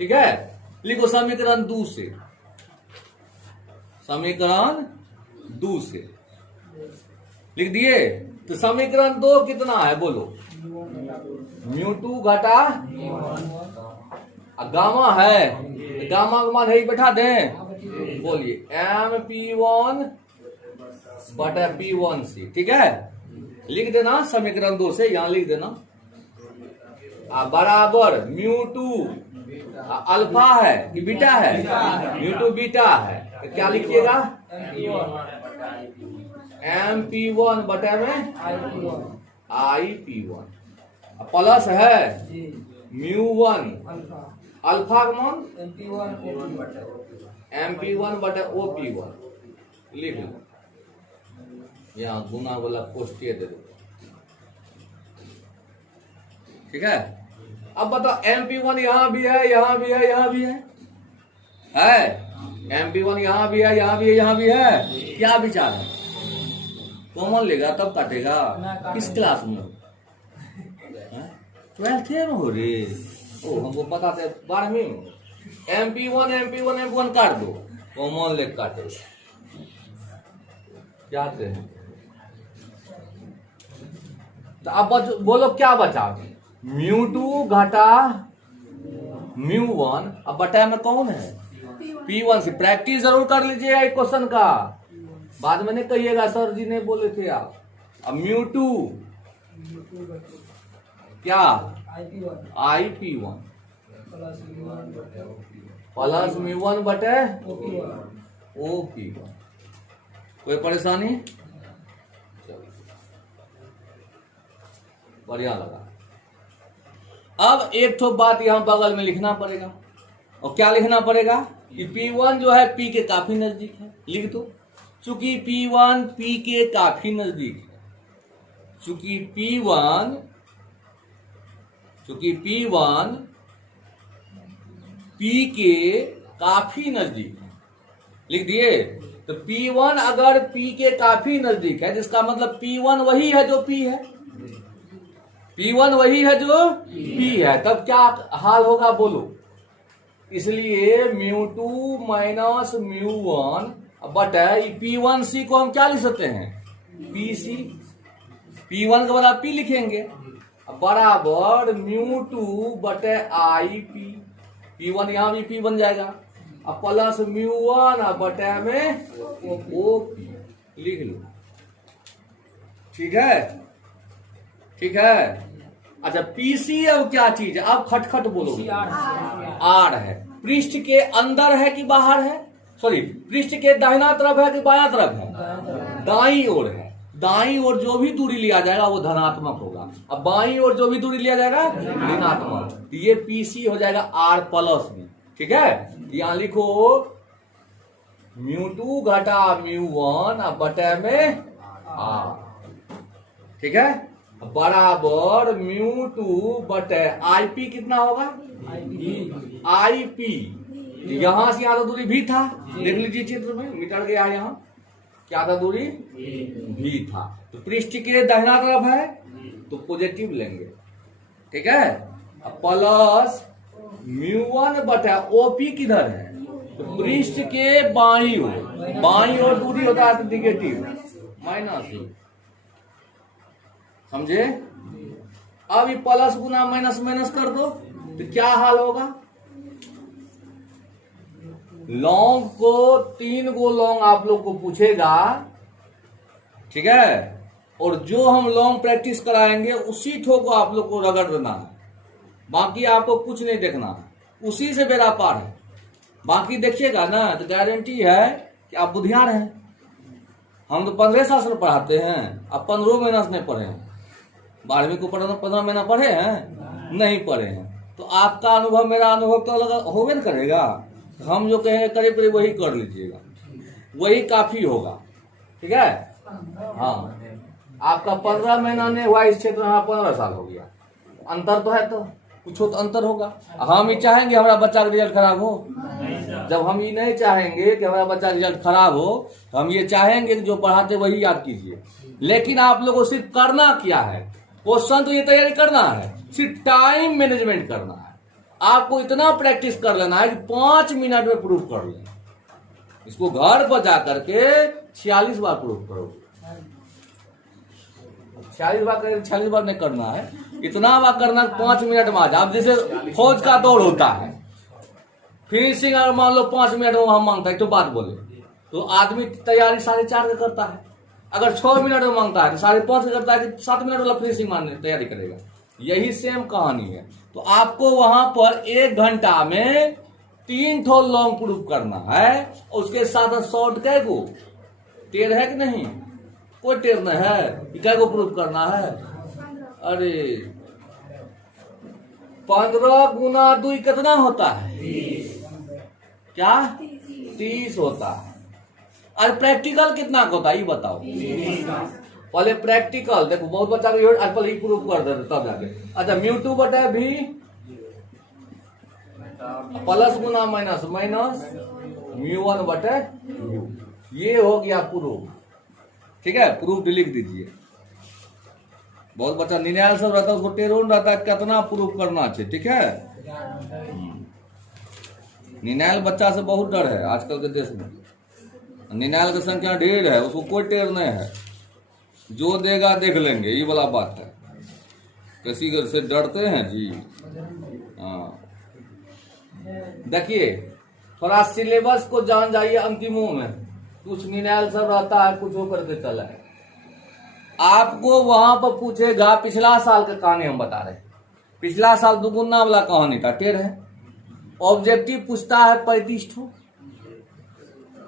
ठीक है, लिखो समीकरण 2 से, समीकरण 2 से लिख दिए। तो समीकरण 2 कितना है बोलो, μ2 घटा गामा है, गामा का मान है बैठा दें, बोलिए MP1 बटा P1C। ठीक है, लिख देना समीकरण 2 से, यहां लिख देना बराबर μ2 अल्फा है कि बीटा है, μ2 बीटा है, तो क्या लिखिएगा MP1 बटा में IP1 प्लस है μ1 अल्फा का मान MP1 बटा OP1, लिख लो। यहाँ गुना वाला कोष्ठीय दे दो। ठीक है, अब बताओ MP1 यहाँ भी है, यहाँ भी है, यहाँ भी है MP1 यहाँ भी है, यहाँ भी है, यहाँ भी है। क्या विचार है, कॉमन लेगा तब काटेगा। किस क्लास में, 12th में हो रे, ओ हमको पता था 12वीं में। MP1 काट दो, कॉमन लेग काटे, क्या थे। तो अब बोलो क्या बचा, μ2 घटा μ1, अब बटा में कौन है P1 से। प्रैक्टिस जरूर कर लीजिएगा एक क्वेश्चन का, बाद में नहीं कहिएगा सर जी ने बोले थे आप। अब μ2 क्या IP1 प्लस μ1 बटे OP1। कोई परेशानी, बढ़िया लगा। अब एक तो बात यहां बगल में लिखना पड़ेगा, और क्या लिखना पड़ेगा कि P1 जो है P के काफी नजदीक है, लिख दो। चूंकि P1 P के काफी नजदीक है, चूंकि P1 P के काफी नजदीक है, लिख दिए। तो P1 अगर P के काफी नजदीक है, जिसका मतलब P1 वही है जो P है। P1 वही है जो P है, तब क्या हाल होगा बोलो। इसलिए μ2 माइनस μ1 बटा P1C को हम क्या लिख सकते हैं, PC। P1 का बराबर P लिखेंगे, बराबर μ2 बटे IP। P1 यहाँ भी P बन जाएगा, अब प्लस μ1 बटे में OP लिख लो। ठीक है, ठीक है। अच्छा, PC अब क्या चीज है, अब खटखट बोलो। आर है। पृष्ठ के अंदर है कि बाहर है, सॉरी पृष्ठ के दाहिना तरफ है कि बायां तरफ है, दाईं ओर है। दाईं ओर जो भी दूरी लिया जाएगा वो धनात्मक होगा, अब बाईं ओर जो भी दूरी लिया जाएगा ऋणात्मक। तो ये PC हो जाएगा R प्लस में। ठीक है, यहां लिखो μ2 घटा μ1 बटे में R। ठीक है, बराबर μ2 बटे IP कितना होगा, IP। यहां से यहां तो दूरी भी था, देख लीजिए चित्र में मिट गया, यहाँ क्या था दूरी भी था। तो पृष्ठ के दाहिना तरफ है तो पॉजिटिव लेंगे। ठीक है, प्लस μ1 बटा OP किधर है, तो पृष्ठ के बाईं ओर दूरी होता है तो निगेटिव माइनस। समझे, अब ये प्लस गुना माइनस माइनस कर दो तो क्या हाल होगा। लॉन्ग को 3 गो लॉन्ग आप लोग को पूछेगा, ठीक है, और जो हम लॉन्ग प्रैक्टिस कराएंगे उसी ठो को आप लोग को रगड़ देना है, बाकी आपको कुछ नहीं देखना है, उसी से बेड़ा पार है। बाकी देखिएगा ना तो गारंटी है कि आप बुद्धियार हैं। हम तो 15 साल से पढ़ाते हैं, आप 15 महीना से नहीं पढ़े हैं। 12वीं को 15 महीना पढ़े हैं, नहीं पढ़े हैं, तो आपका अनुभव मेरा अनुभव तो अलग होवे न करेगा। हम जो कहें करीब करीब वही कर लीजिएगा, वही काफी होगा। ठीक है, हाँ, आपका 15 महीना नहीं हुआ इस क्षेत्र में, 15 साल हो गया, अंतर तो है, तो कुछ तो अंतर होगा। हम ही चाहेंगे हमारा बच्चा का रिजल्ट खराब हो, जब हम ये नहीं चाहेंगे कि हमारा बच्चा का रिजल्ट खराब हो, तो हम ये चाहेंगे कि जो पढ़ाते वही याद कीजिए। लेकिन आप लोगों को सिर्फ करना क्या है, क्वेश्चन तो ये तैयारी करना है, सिर्फ टाइम मैनेजमेंट करना है। आपको इतना प्रैक्टिस कर लेना है कि 5 मिनट में प्रूफ कर लें। इसको घर पर जा करके 46 बार प्रूफ करोगे। 46 बार नहीं करना है, इतना बार करना 5 मिनट में आ जाए। अब जैसे फौज का दौड़ होता है, फिनिशिंग अगर मान लो 5 मिनट में हम मांगता है तो बात बोले, तो आदमी तैयारी 4:30 का करता है। अगर 6 मिनट में मांगता है तो 5:30 का करता है कि 7 मिनट वाला फिनिशिंग मारने तैयारी करेगा। यही सेम कहानी है। तो आपको वहां पर 1 घंटा में 3 ठो लॉन्ग प्रूफ करना है, उसके साथ शॉर्ट कै गो टेर है कि नहीं, कोई टेर नहीं है, कै गो प्रूफ करना है। अरे 15 गुना 2 कितना होता है, क्या 30 होता है। और प्रैक्टिकल कितना होता है ये बताओ। पहले प्रैक्टिकल देखो, बहुत बच्चा को पहले ही प्रूफ कर देते तब जाके। अच्छा, μ2 बटे भी प्लस गुना माइनस माइनस μ1 बटे u, ये हो गया प्रूफ। ठीक है, प्रूफ लिख दीजिए। बहुत बच्चा निनाल सब रहता है, उसको टेरोन रहता है कितना प्रूफ करना चाहिए। ठीक है, निनाल बच्चा से बहुत डर है आजकल के देश में। निनाल की संख्या ढेर है, उसको कोई टेर नहीं है, जो देगा देख लेंगे, ये वाला बात है। किसी से डरते हैं जी। हाँ, देखिए थोड़ा सिलेबस को जान जाइए अंतिमों में, कुछ निनाल सब रहता है, कुछ होकर के चला है। आपको वहां पर पूछेगा, पिछला साल का कहानी हम बता रहे, पिछला साल दुगुना वाला कहानी था, टेर है। ऑब्जेक्टिव पूछता है 35 ठो,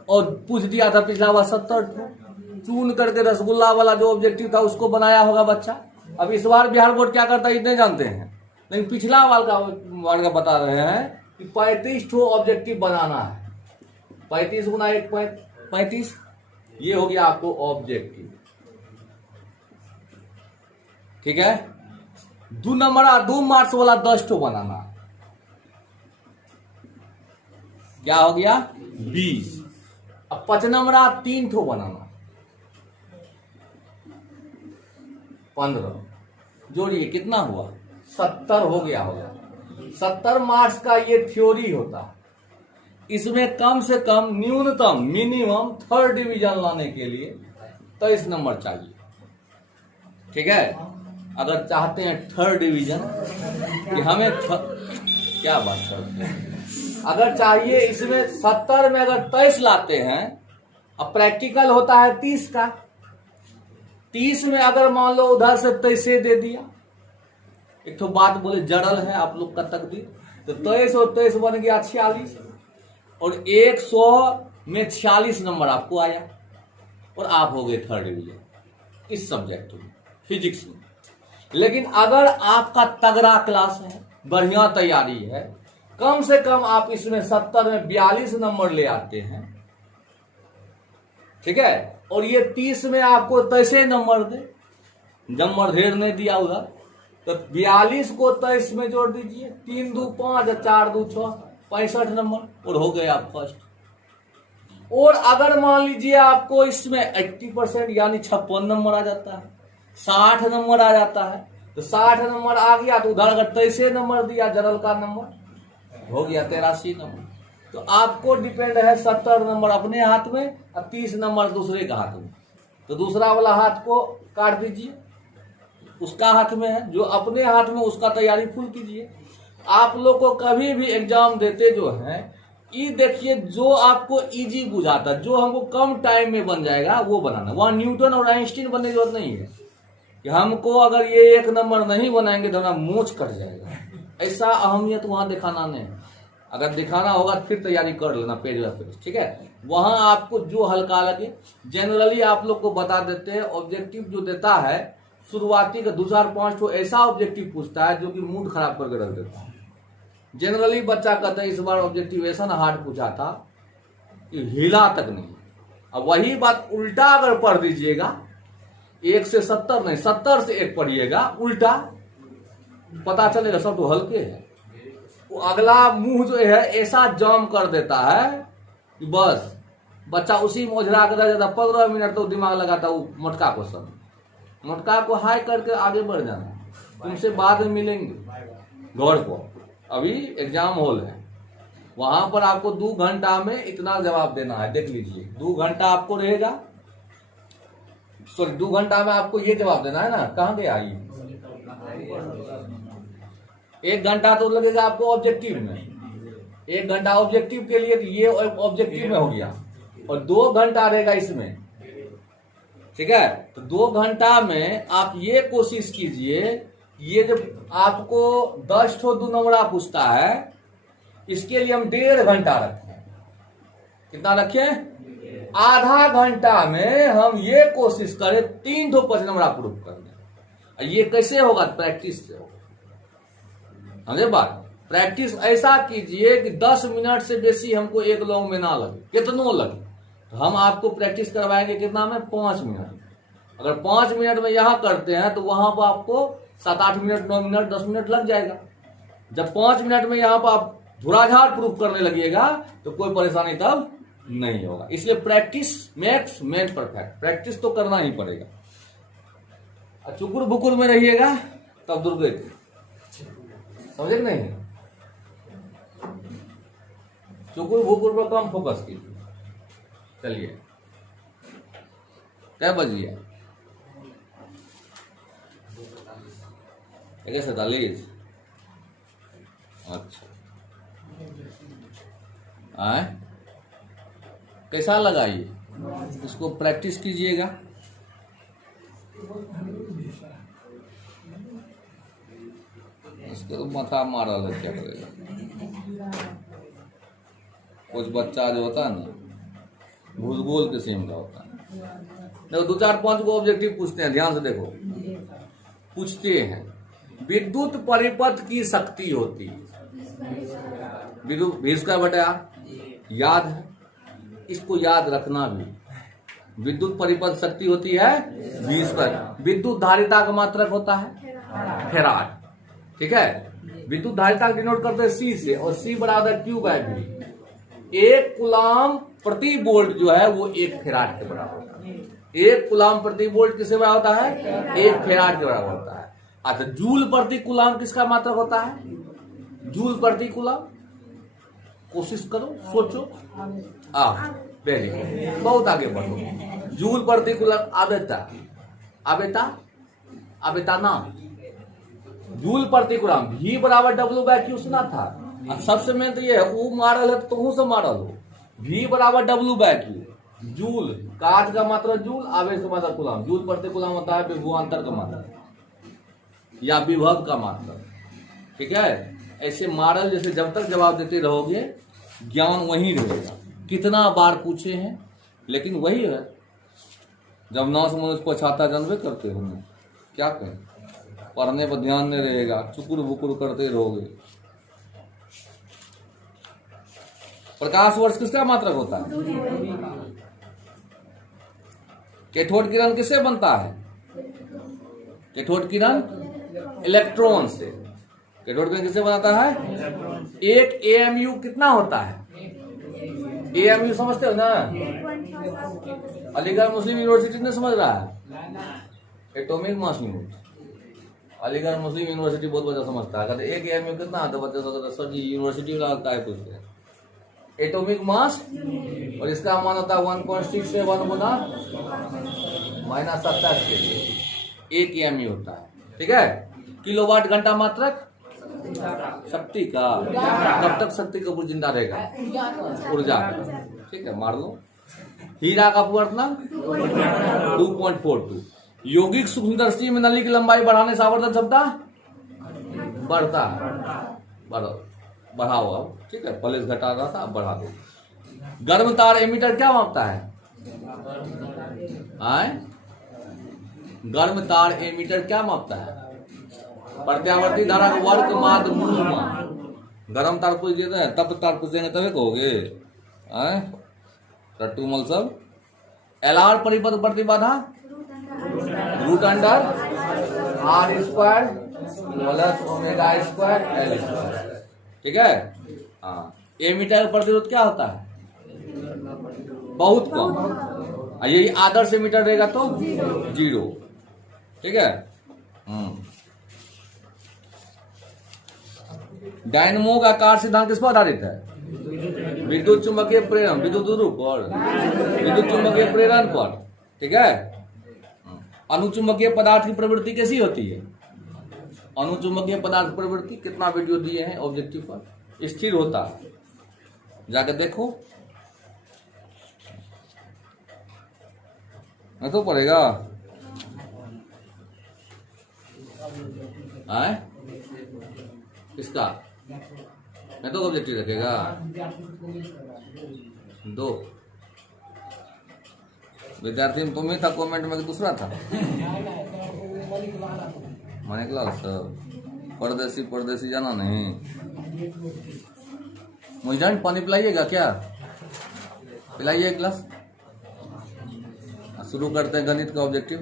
और पूछ दिया था पिछला बार 70 ठो। चून करके रसगुल्ला वाला जो ऑब्जेक्टिव था उसको बनाया होगा बच्चा। अब इस बार बिहार बोर्ड क्या करता है इतने जानते हैं, लेकिन पिछला वाल का बता रहे हैं कि 35 ठो ऑब्जेक्टिव बनाना है। 35 गुना 1 35, ये हो गया आपको ऑब्जेक्टिव। ठीक है, 2 मार्क्स वाला 10 ठो बनाना, क्या हो गया 20। अब 5 नंबरा 3 ठो बनाना 15। जोड़िए कितना हुआ, 70 हो गया होगा। 70 मार्क्स का ये थ्योरी होता है। इसमें कम से कम न्यूनतम मिनिमम थर्ड डिवीजन लाने के लिए 23 नंबर चाहिए। ठीक है, अगर चाहते हैं थर्ड डिवीजन कि हमें क्या बात करते हैं, अगर चाहिए इसमें 70 में अगर 23 लाते हैं, अब प्रैक्टिकल होता है 30 का, 30 में अगर मान लो उधर से 23 दे दिया, एक तो बात बोले जड़ल है आप लोग का तकदीर, तो 23 और 23 बन गया 46, और 100 में 46 नंबर आपको आया और आप हो गए थर्ड डिवीजन इस सब्जेक्ट में, फिजिक्स में। लेकिन अगर आपका तगड़ा क्लास है, बढ़िया तैयारी है, कम से कम आप इसमें 70 में 42 नंबर ले आते हैं, ठीक है, और ये 30 में आपको 23 नंबर दे, नंबर ढेर नहीं दिया उधर, तो 42 को 23 में जोड़ दीजिए, 3 2 5 4 2 6 65 नंबर और हो गए आप फर्स्ट। और अगर मान लीजिए आपको इसमें 80% यानी 56 नंबर आ जाता है, 60 नंबर आ जाता है, तो 60 नंबर आ गया तो उधर अगर 23 नंबर दिया जनरल का नंबर, हो गया 83 नंबर। तो आपको डिपेंड है 70 नंबर अपने हाथ में और 30 नंबर दूसरे का हाथ में, तो दूसरा वाला हाथ को काट दीजिए, उसका हाथ में है, जो अपने हाथ में उसका तैयारी फुल कीजिए। आप लोग को कभी भी एग्जाम देते जो है, ये देखिए जो आपको इजी बुझाता, जो हमको कम टाइम में बन जाएगा वो बनाना। वहां न्यूटन और आइंस्टीन बनने की जरूरत नहीं है कि हमको अगर ये 1 नंबर नहीं बनाएंगे तो हमारा मूंछ कट जाएगा, ऐसा अहमियत वहां दिखाना नहीं। अगर दिखाना होगा फिर तैयारी कर लेना पेज बाय पेज, ठीक है। वहां आपको जो हल्का लगे, जनरली आप लोग को बता देते हैं, ऑब्जेक्टिव जो देता है शुरुआती का 2 4 5 तो ऐसा ऑब्जेक्टिव पूछता है जो कि मूड खराब करके रख देता है। जनरली बच्चा कहता है इस बार ऑब्जेक्टिव ऐसा ना हार्ड पूछा था कि हिला तक नहीं। अब वही बात उल्टा अगर पढ़ दीजिएगा, 1 से 70 नहीं 70 से 1 पढ़िएगा उल्टा, पता चलेगा सब तो हल्के है। वो अगला मुंह जो है ऐसा जाम कर देता है कि बस बच्चा उसी मोजरा के रह जाता, 15 मिनट तो दिमाग लगाता वो मोटका क्वेश्चन, मोटका को हाई करके आगे बढ़ जाना। तुमसे बाद में मिलेंगे घर को, अभी एग्जाम हॉल है, वहां पर आपको 2 घंटा में इतना जवाब देना है। देख लीजिए 2 घंटा आपको रहेगा, सॉरी 2 घंटा में आपको ये जवाब देना है ना, कहां गया ये, 1 घंटा तो लगेगा आपको ऑब्जेक्टिव में, 1 घंटा ऑब्जेक्टिव के लिए, ये ऑब्जेक्टिव में हो गया, और 2 घंटा रहेगा इसमें, ठीक है। तो 2 घंटा में आप ये कोशिश कीजिए, ये जब आपको 10 ठो 2 नंबरा पूछता है, इसके लिए हम 1.5 घंटा रखें। कितना रखें? आधा घंटा में हम ये कोशिश करें 3 ठो 5 नंबरा प्रूफ कर दें। ये कैसे होगा? प्रैक्टिस से होगा। समझे बात? प्रैक्टिस ऐसा कीजिए कि 10 मिनट से बेसी हमको एक लॉन्ग में ना लगे, कितनों लगे, तो हम आपको प्रैक्टिस करवाएंगे कितना में, 5 मिनट। अगर 5 मिनट में यहां करते हैं तो वहां पर आपको 7 8 मिनट 9 मिनट 10 मिनट लग जाएगा। जब 5 मिनट में यहां पर आप धुराधार प्रूफ करने लगिएगा तो कोई परेशानी तब नहीं होगा। इसलिए practice makes man perfect, practice तो करना ही पड़ेगा। चुकुर बुकुर में रहिएगा तब दुर्गे, समझे नहीं? चुकुर भुकुर पर कम फोकस कीजिए। चलिए क्या बज गया? 1:47। अच्छा, आए कैसा लगा ये? इसको प्रैक्टिस कीजिएगा। इसको तो माथा मारा है, क्या करेगा? कुछ बच्चा जो होता है ना भूगोल किस्म का होता है, देखो 2 4 5 को ऑब्जेक्टिव पूछते हैं, ध्यान से देखो। पूछते हैं विद्युत परिपथ की शक्ति होती है, विद्युत 20 याद है, इसको याद रखना भी। विद्युत परिपथ शक्ति होती है 20। विद्युत धारिता का मात्रक होता है फेराड, ठीक है। विद्युत धारिता डिनोट करते हैं सी से, और सी बराबर Q/V। 1 कूलाम प्रति वोल्ट जो है वो 1 फेराड के बराबर होता है। 1 कूलाम प्रति वोल्ट किसके बराबर होता है? 1 फेराड के बराबर होता है। अच्छा, जूल प्रति कूलम किसका मात्रक होता है? जूल प्रति कूलम, कोशिश करो, सोचो। वेरी गुड, बहुत आगे बढ़ो। जूल प्रति कूलम आबेता ना, जूल प्रति कूलम, V बराबर W/Q सुना था। अब सबसे मेन तो ये है, वो मारल है तो से मारल हो। V बराबर W/Q, जूल, कार्य का मात्रा जूल, आवेश का मात्रा कूलम। जूल प्रति कूलम होता है विभवांतर का मात्रा या विभव का मात्रा, ठीक है। ऐसे मॉडल जैसे जब तक जवाब देते रहोगे ज्ञान वही रहेगा। कितना बार पूछे हैं, लेकिन वही है। जब ना समझ उसको छाता जानवे करते हो, क्या कहें, पढ़ने पर ध्यान नहीं रहेगा, चुकुर बुकुर करते रहोगे। प्रकाश वर्ष किसका मात्रक होता है? कैथोड किरण किससे बनता है? कैथोड किरण इलेक्ट्रॉन से। कैथोड किरण किससे बनाता है? एक AMU कितना होता है? AMU समझते हो ना? अलीगढ़ मुस्लिम यूनिवर्सिटी ने समझ रहा है, एटॉमिक मास यूनिट। अलीगढ़ मुस्लिम यूनिवर्सिटी बहुत बड़ा समझता है। कहते एक AMU कितना है तो बच्चे सोचते सर जी यूनिवर्सिटी वाला है पूछते हैं। एटॉमिक मास, और इसका मान होता है 1.671 गुना -27 के लिए एक AMU होता है, ठीक है। किलोवाट घंटा मात्रक शक्ति का, कब तक शक्ति का जिंदा रहेगा? ऊर्जा, ठीक है, मार लो। हीरा का अपवर्तनांक 2.42। यौगिक सूक्ष्मदर्शी में नली की लंबाई बढ़ाने से आवर्धन क्षमता बढ़ता है, बढ़ाओ अब, ठीक है। पहले घटा रहा था, अब बढ़ा दो। गर्म तार एमीटर क्या मापता है? गर्म तार एमीटर क्या मापता है? प्रत्यावर्ती धारा का वर्ग माद मूल मान। गर्म तार पूछ देते हैं, तब तार पूछेंगे तभी कहोगे। रट्टू मल सब। एलआर परिपथ प्रतिबाधा √R² plus omega square L square, ठीक है। एमीटर प्रतिरोध क्या होता है? बहुत कम। यही आदर्श एमीटर रहेगा तो 0, ठीक है। डायनमो का कार्य सिद्धांत किस पर आधारित है? विद्युत चुंबकीय प्रेरण, विद्युत ध्रुव पर, विद्युत चुंबकीय प्रेरण पर, ठीक है। अनुचुंबकीय पदार्थ की प्रवृत्ति कैसी होती है? अनुचुंबकीय पदार्थ की प्रवृत्ति कितना वीडियो दिए हैं ऑब्जेक्टिव पर, स्थिर होता है, जाकर देखो, नहीं तो पड़ेगा। किसका मैं तो ऑब्जेक्टिव रखेगा? 2 विद्यार्थी में तुम ही था, कमेंट में दूसरा था। मानिक लाल सर, परदेसी जाना नहीं। मुझे पानी पिलाइएगा क्या? पिलाइए एक गिलास। शुरू करते हैं गणित का ऑब्जेक्टिव।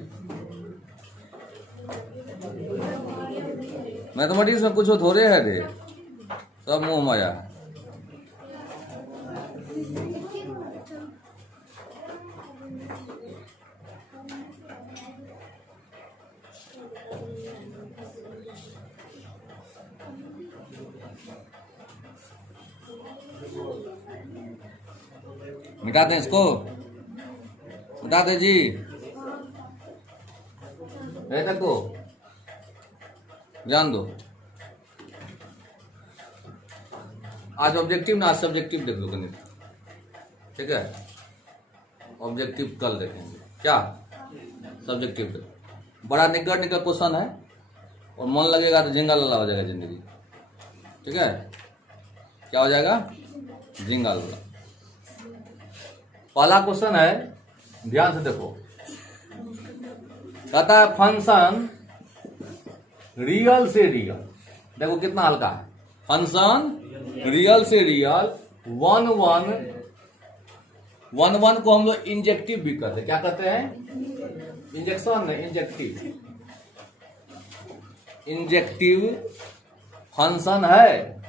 मैथमेटिक्स में कुछ थोड़े है रे, सब मोह माया है। मिटा दें इसको, मिटा दे जी, तक को जान दो। आज ऑब्जेक्टिव ना, आज सब्जेक्टिव देख लो गणित, ठीक है। ऑब्जेक्टिव कल देखेंगे, क्या सब्जेक्टिव देखो। बड़ा निकट क्वेश्चन है और मन लगेगा तो झिंगा लल्ला हो जाएगा जिंदगी, ठीक है। क्या हो जाएगा? झिंगा लल्ला। पहला क्वेश्चन है, ध्यान से देखो। कहता है फंक्शन रियल से रियल, देखो कितना हल्का है। फंक्शन रियल से रियल 1 को हम लोग इंजेक्टिव भी कहते हैं। क्या कहते हैं? इंजेक्शन नहीं, इंजेक्टिव। इंजेक्टिव फंक्शन है,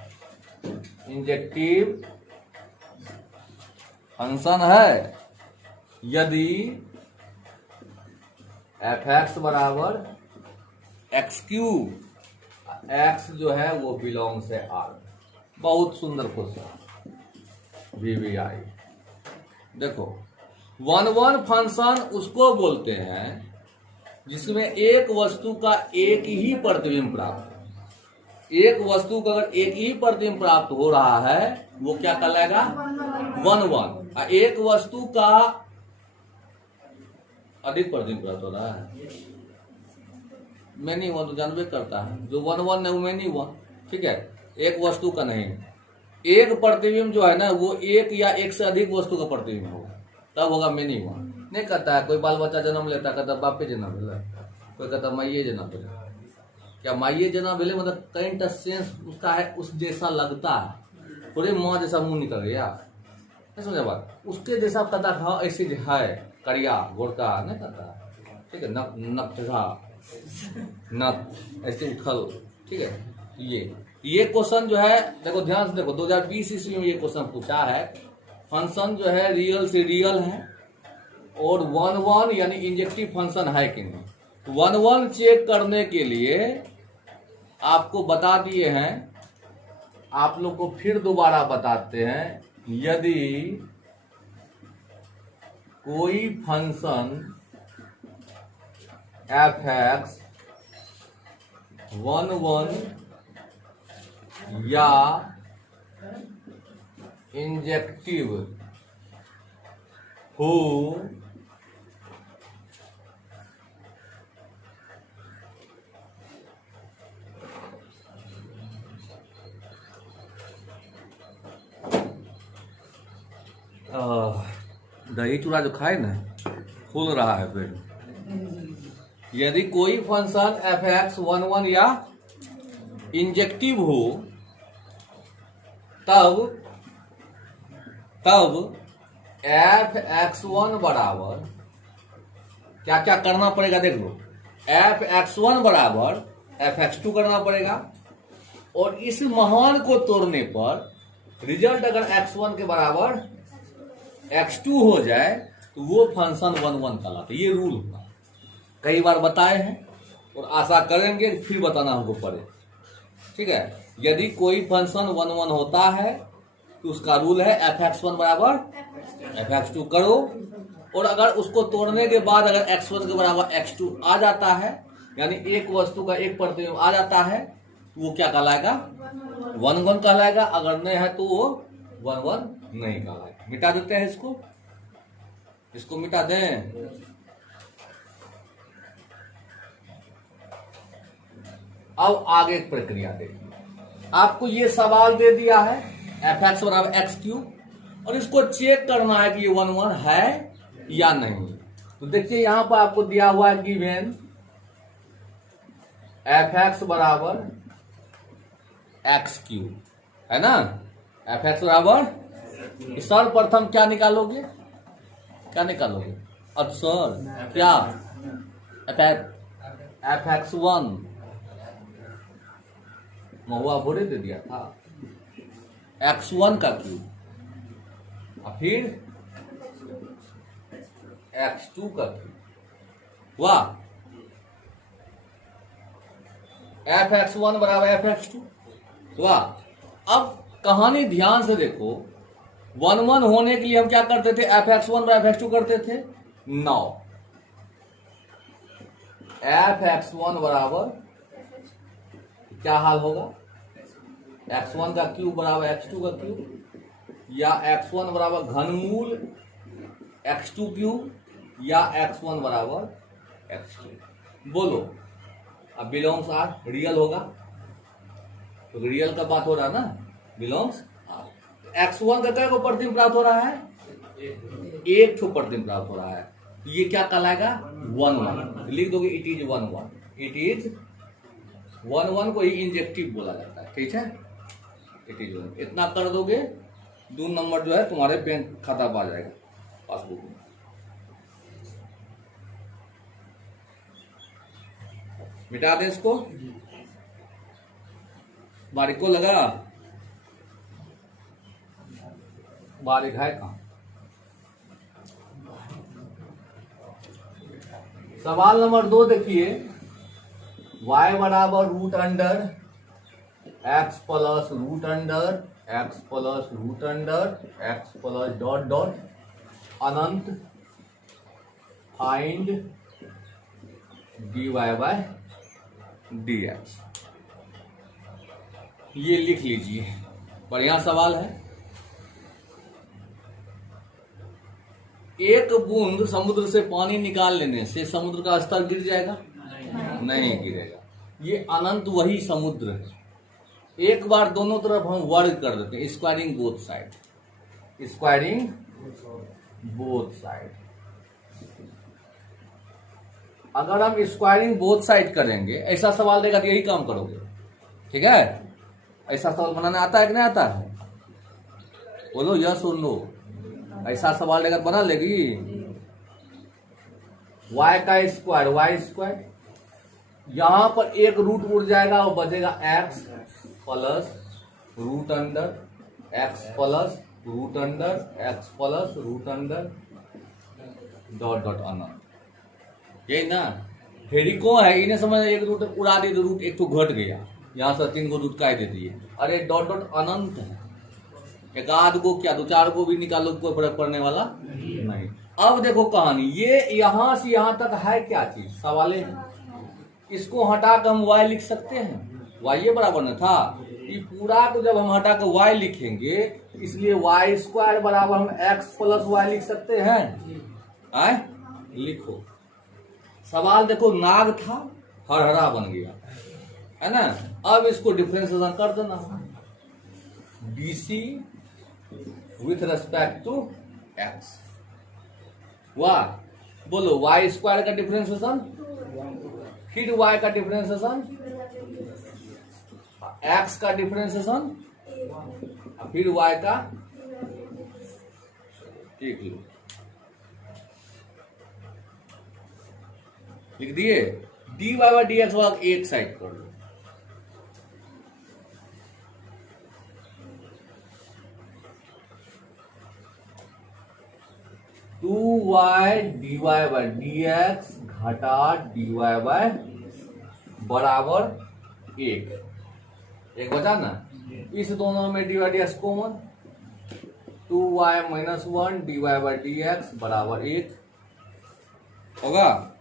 इंजेक्टिव फंक्शन है यदि f(x) बराबर एक्स क्यूब, एक्स जो है वो बिलोंग्स है आर। बहुत सुंदर क्वेश्चन VVI। देखो 1-1 फंक्शन उसको बोलते हैं जिसमें एक वस्तु का एक ही प्रतिबिंब प्राप्त हो। एक वस्तु का अगर एक ही प्रतिबिंब प्राप्त हो रहा है वो क्या कहलाएगा? 1-1। एक वस्तु का अधिक प्रतिबिंब प्राप्त हो रहा है, मैनी वन तो जानबे करता है, जो 1-1 है वो मैनी वन। ठीक है, एक वस्तु का नहीं, एक प्रतिबिंब जो है ना वो एक या एक से अधिक वस्तु का प्रतिबिंब होगा, तब होगा मैनी वन। नहीं कहता है कोई बाल बच्चा जन्म लेता, कहता बापे जन्म भेला, कोई कहता माइये जन्म भेला। क्या माइये जन्म भेले मतलब काइंड ऑफ सेंस उसका है, उस जैसा लगता है, थोड़े माँ जैसा मुंह निकल गया, नहीं समझा बात? उसके जैसा कहता हाँ ऐसे है, करिया गोरका नहीं कहता। ठीक है, नक ऐसे उठल। ठीक है, ये क्वेश्चन जो है देखो ध्यान से देखो, 2020 ईस्वी में ये क्वेश्चन पूछा है। फंक्शन जो है रियल से रियल है और 1-1 यानी इंजेक्टिव फंक्शन है कि नहीं। 1-1 चेक करने के लिए आपको बता दिए हैं, आप लोग को फिर दोबारा बताते हैं। यदि कोई फंक्शन fx 1-1 या इंजेक्टिव हो दही चूड़ा जो खाए ना फूल रहा है पेट। यदि कोई फंक्शन fx 1-1 या इंजेक्टिव हो तब fx1 बराबर क्या क्या करना पड़ेगा देख लो। fx1 बराबर fx2 करना पड़ेगा, और इस महान को तोड़ने पर रिजल्ट अगर x1 के बराबर x2 हो जाए तो वो फंक्शन 1-1 कहलाता है। ये रूल होगा, कई बार बताए हैं और आशा करेंगे फिर बताना हमको पड़े। ठीक है, यदि कोई फंक्शन 1-1 होता है तो उसका रूल है fx1 बराबर fx2 करो, और अगर उसको तोड़ने के बाद अगर x1 के बराबर x2 आ जाता है, यानी एक वस्तु का एक प्रतिबिंब आ जाता है, तो वो क्या कहलाएगा? 1-1 कहलाएगा। अगर नहीं है तो वो 1-1 नहीं कहलाएगा। मिटा देते हैं इसको मिटा दें। अब आगे प्रक्रिया देखिए, आपको ये सवाल दे दिया है fx बराबर एक्स क्यूब, और इसको चेक करना है कि ये 1-1 है या नहीं। तो देखिए यहां पर आपको दिया हुआ है गिवन fx बराबर एक्स क्यूब, है ना। fx बराबर सर्वप्रथम क्या निकालोगे? अब सर क्या fx1 महुआ भोरे दे दिया था, x1 का क्यूब और फिर x2 का क्यूब। वाह, fx1 बराबर fx2। वाह, अब कहानी ध्यान से देखो। 1-1 होने के लिए हम क्या करते थे? fx1 बराबर fx2 करते थे। नाउ fx1 बराबर क्या हाल होगा? x1 का क्यूब बराबर x2 का क्यूब, या x1 बराबर घनमूल x2 क्यूब, या x1 बराबर x2। बोलो, अब बिलोंग्स आर रियल होगा, तो रियल का बात हो रहा है ना, बिलोंग्स आर। x1 का क्या को प्रतिबिंब प्राप्त हो रहा है? एक ठो प्रतिबिंब प्राप्त हो रहा है, ये क्या कहलाएगा? 1-1। लिख दोगे इट इज 1-1। इट इज 1-1 को ही इंजेक्टिव बोला जाता है। ठीक है, इट इज 1। इतना कर दोगे 2 नंबर जो है तुम्हारे बैंक खाता पर आ जाएगा, पासबुक में। मिटा दे इसको, बारीक को लगा, बारीक है कहां? सवाल नंबर 2 देखिए, y बराबर root under x plus root under x plus root under x plus dot dot अनंत फाइंड dy बाय dx। ये लिख लीजिए, बढ़िया सवाल है। एक बूंद समुद्र से पानी निकाल लेने से समुद्र का स्तर गिर जाएगा? नहीं गिरेगा। ये अनंत वही समुद्र है। एक बार दोनों तरफ हम वर्ग कर देते हैं, squaring both side, squaring both side. अगर हम स्क्वायरिंग बोथ साइड करेंगे, ऐसा सवाल देगा तो यही काम करोगे, ठीक है? ऐसा सवाल बनाने आता है कि नहीं आता है? बोलो यस और नो। ऐसा सवाल देगा बना लेगी। y का स्क्वायर y स्क्वायर, यहां पर एक रूट उड़ जाएगा और बचेगा x plus root under x plus root under x plus root under dot dot अनंत, यही ना? फेरी को है, इन्हें समझ, एक रूट उड़ा दी तो रूट एक तो घट गया, यहां से 3 को रूट काट दे दिए। अरे डॉट डॉट अनंत है, एक आध को क्या 2-4 को भी निकालो, कोई फर्क पड़ने वाला नहीं। अब देखो कहानी, ये यहां से यहां तक है क्या चीज? सवाले है। इसको हटा कर हम y लिख सकते हैं, y ये बराबर न था, ये पूरा को जब हम हटा कर y लिखेंगे, इसलिए y स्क्वायर बराबर हम x प्लस y लिख सकते हैं। आए लिखो। सवाल देखो, नाग था हरहरा बन गया, है ना? अब इसको डिफरेंशिएशन कर देना, BC with respect to x। वाह, बोलो y स्क्वायर का डिफरेंशिएशन, फिर y का डिफरेंशिएशन, x का डिफरेंशिएशन, फिर y का, ठीक लो, लिख दिए। dy बाय dx वाला एक साइड कर लो। Two y D y by d x घटा डी वाई बाय बराबर एक बचा ना? इस दोनों में d Y D x common, 2y minus 1 d y by d x बराबर 1 होगा।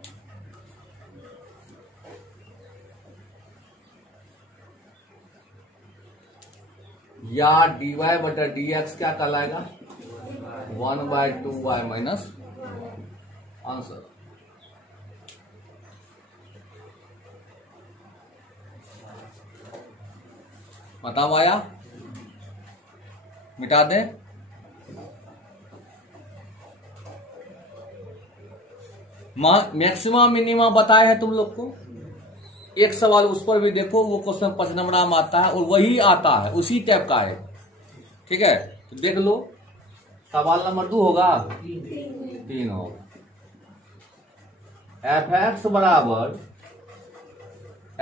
या डी वाई बटा डी एक्स क्या कहलाएगा? 1/2y minus answer. बताओ आया? मिटा दे। मैक्सिमम मिनिमम बताए हैं तुम लोग को। एक सवाल उस पर भी देखो, वो क्वेश्चन 5 नंबर में आता है और वही आता है, उसी टाइप का है, ठीक है? तो देख लो, सवाल नंबर 2 होगा, 3 होगा। f(x) बराबर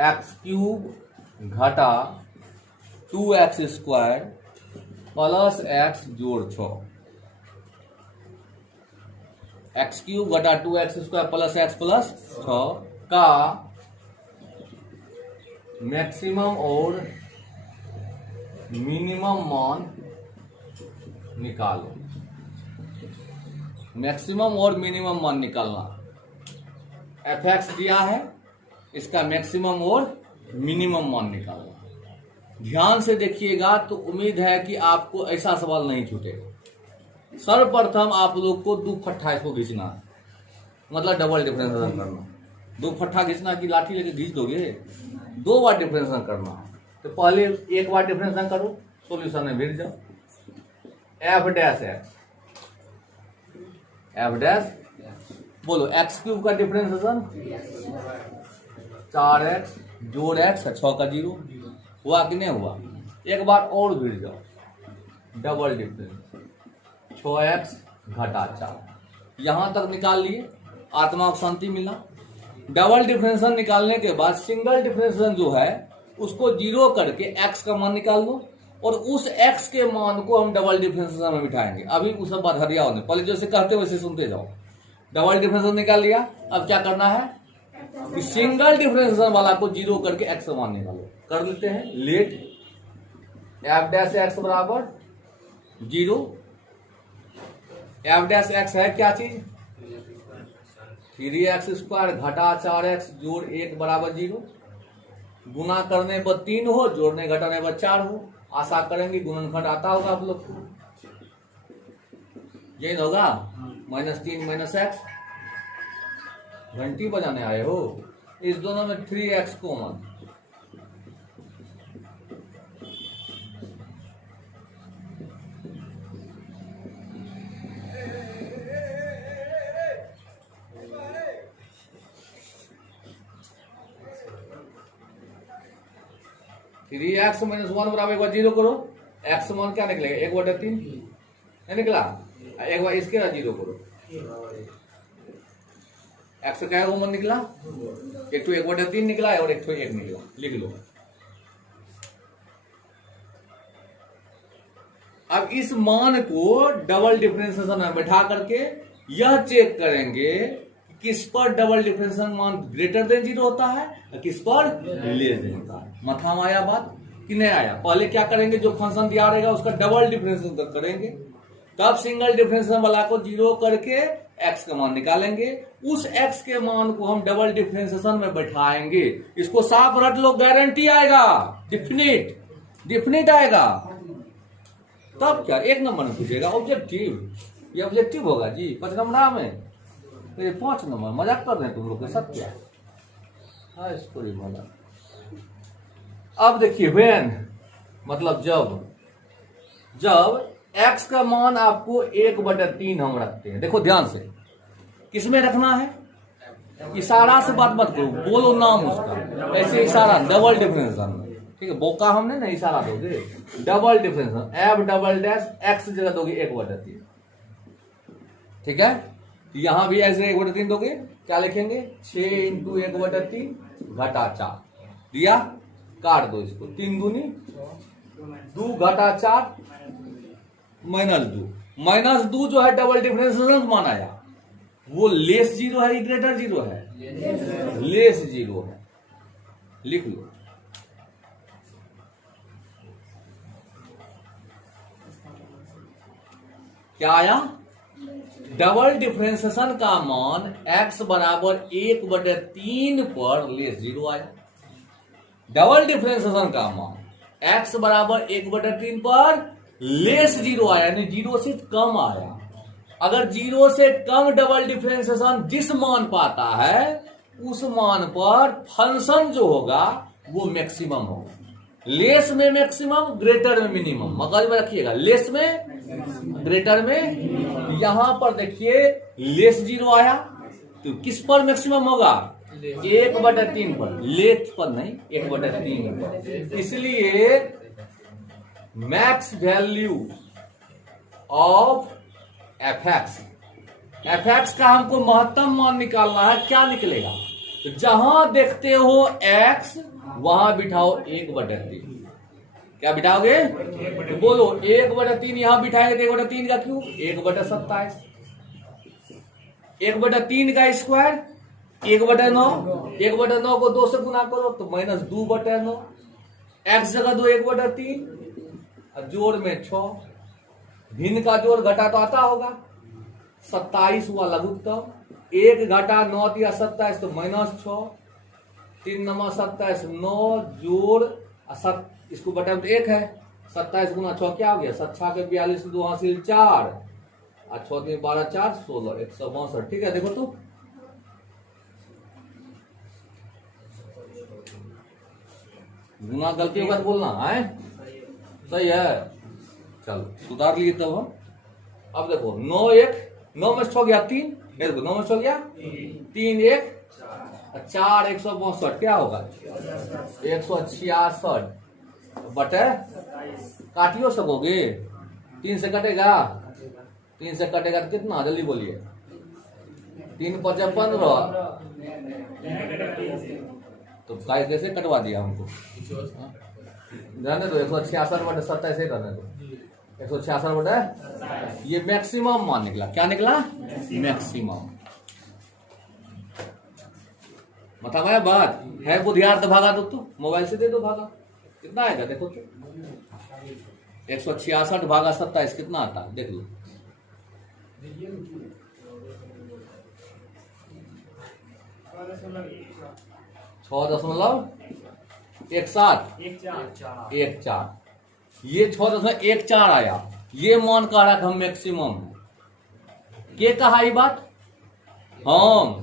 x³ घटा 2x स्क्वायर प्लस x जोड़ 6, x³ घटा 2x square plus x plus 6 का मैक्सिमम और मिनिमम मान निकालो। मैक्सिमम और मिनिमम मान निकालना। f(x) दिया है, इसका मैक्सिमम और मिनिमम मान निकालना। ध्यान से देखिएगा तो उम्मीद है कि आपको ऐसा सवाल नहीं छूटेगा। सर्वप्रथम आप लोग को 2 फट्ठा इसको घिंचना, मतलब डबल डिफरेंशिएशन करना। 2 फट्ठा घिंचना की लाठी लेके घिंच दोगे? 2 बार डिफरेंशिएशन करना। तो पहले 1 बार डिफरेंशिएशन करो, सॉल्यूशन में भिड़ जाओ। f' बोलो, x³ का डिफरेंशिएशन 4x जोड़ x 6 का 0 हुआ कि नहीं हुआ? एक बार और भिड़ जाओ, डबल डिफरेंस 6x घटा 4, यहां तक निकाल लिए, आत्मा को शांति मिला। डबल डिफरेंशिएशन निकालने के बाद सिंगल डिफरेंशिएशन जो है उसको 0 करके x का मान निकाल लो और उस x के मान को हम डबल डिफरेंशिएशन में बिठाएंगे। अभी उस बात हरिया होने, पहले जैसे कहते वैसे सुनते जाओ। डबल डिफरेंशिएशन निकाल लिया, अब क्या करना है? कि सिंगल डिफरेंशिएशन वाला को जीरो करके एक्स का मान निकालो। कर लेते हैं। लेट एफ डैश एक्स बराबर जीरो। एफ डैश एक्स है क्या चीज? 3x² घटा 4x जोड़ 1 बराबर जीरो। गुना करने पर 3 हो, जोड़ने घटाने पर 4 हो। आशा करेंगे गुणनखंड आता होगा आप लोग को, यही होगा। -3 -x, घंटी बजाने आए हो। इस दोनों में 3x common, three x minus 1 बराबर एक बार जीरो करो। एक्स मान क्या निकलेगा? 1/3 नहीं निकला? एक बार इसके जीरो करो। एक्स का कॉमन निकला, एक तो 1/3 निकला है और एक तो 1 निकला। लिख लो। अब इस मान को डबल डिफरेंशिएशन में बैठा करके यह चेक करेंगे किस पर डबल डिफरेंशिएशन मान ग्रेटर देन जीरो होता है और किस पर लेस देन होता है। माथा में आया बात कि नहीं आया? पहले क्या करेंगे, जो फंक्शन दिया रहेगा उसका डबल डिफरेंशिएशन करेंगे, तब सिंगल डिफरेंशिएशन वाला को जीरो करके एक्स का मान निकालेंगे। उस एक्स के मान को हम डबल डिफरेंशिएशन में बैठाएंगे। इसको साफ रट लो, गारंटी आएगा, डिफिनिट आएगा। तब क्या एक नंबर में पूछेगा ऑब्जेक्टिव, ये ऑब्जेक्टिव होगा जी 5 नंबर में, तो ये 5 नंबर। मजाक कर रहे हैं तुम लोग के साथ क्या? हाँ स्टोरी वाला। अब देखिए व्हेन मतलब जब x का मान आपको 1/3 हम रखते हैं। देखो ध्यान से, किसमें रखना है? इशारा से बात मत करो, बोलो नाम उसका, ऐसे इशारा डबल डिफरेंशिएशन। ठीक है, बोका हमने ना इशारा दोगे। Double differentiation F double dash x जगह दोगे 1/3। ठीक है, यहां भी ऐसे 1/3 दोगे। क्या लिखेंगे? 6 × 1/3 घटा 4 दिया। काट दो इसको, 3 दूनी 2 घटा 4 -2 जो है डबल डिफरेंशिएशन मान आया, वो लेस जीरो है ग्रेटर जीरो है? लेस जीरो है। लिख लो। क्या आया? डबल डिफरेंशिएशन का मान x बराबर 1/3 पर लेस जीरो आया। डबल डिफरेंशिएशन का मान x बराबर 1/3 पर लेस जीरो आया, यानी जीरो से कम आया। अगर जीरो से कम डबल डिफरेंशिएशन जिस मान पाता है, उस मान पर फंक्शन जो होगा वो मैक्सिमम होगा। लेस में मैक्सिमम, ग्रेटर में मिनिमम। मगज में रखिएगा, लेस में ग्रेटर में। यहां पर देखिए लेस जीरो आया, तो किस पर मैक्सिमम होगा? 1/3 पर, लेस पर नहीं, 1/3 पर। इसलिए max value of F x का हमको महत्तम मान निकालना है। क्या निकलेगा? तो जहां देखते हो x, वहां बिठाओ 1/3। क्या बिठाओगे? तो बोलो 1/3 यहां बिठाएंगे तो 1/3 का क्यूब 1/27। 1/3 का स्क्वायर 1/9। 1/9 को 2 से गुना करो तो -2/9। x जगह दो 1/3 और जोड़ में 6। भिन्न का जोड़ घटा तो आता होगा, 27 हुआ लघुत्तम। 1 घटा 9 या 27 तो -6। 3 9 27, 9 जोड़ इसको बटा 1 है। 27 गुना 6 क्या हो गया? 7 के 42, 2 हासिल 4 और 6 3 12 4 16, 162। ठीक है, देखो तो गुना गलती होगा तो बोलना है, सही है। चलो सुधार लिए तब हम। अब देखो 9 में 6 गया 3, 9 में 6 गया 3 1 4 162 क्या होगा? 166 बटे, काटियो सकोगे? 3 से कटेगा, 3 से कटेगा तो कितना? जल्दी बोलिए। 3 5 15, तो कैसे कटवा दिया हमको? रहने दो, 166 बटे 27 से रहने दो। 166 बटे, ये मैक्सिमम मान निकला। क्या निकला? मैक्सिमम। मतलब है बात है बुद्धियार्थ भागा तो मोबाइल से दे दो भागा कितना आएगा देखो तो 166 भागा 27 कितना आता है देख लो। छः दशमलव एक सात एक चार ये 6.14 आया। ये मान कह रहा था हम मैक्सिमम है के कहा ये बात हम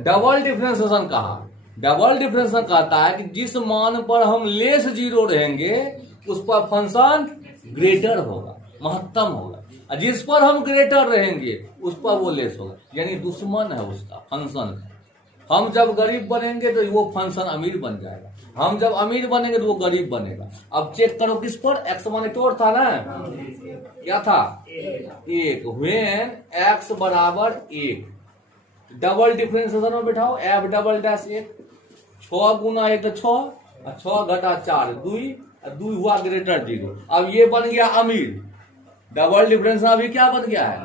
डबल डिफरेंशिएशन कहा। डबल डिफरेंशिएशन कहता है कि जिस मान पर हम लेस जीरो रहेंगे उस पर फंक्शन ग्रेटर होगा महत्तम होगा और जिस पर हम ग्रेटर रहेंगे उस पर वो लेस होगा यानी दुश्मन है उसका फंक्शन। हम जब गरीब बनेंगे तो वो फंक्शन अमीर बन जाएगा हम जब अमीर बनेंगे तो वो गरीब बनेगा। अब चेक करो किस पर एक्स माने तो था ना क्या था एक व्हेन एक्स बराबर एक डबल डिफरेंशिएशन में बैठाओ एफ डबल डैश एक 6 गुना 1 तो 6 6 घटा 4 2 हुआ ग्रेटर जीरो। अब ये बन गया अमीर डबल डिफरेंस अभी क्या बन गया है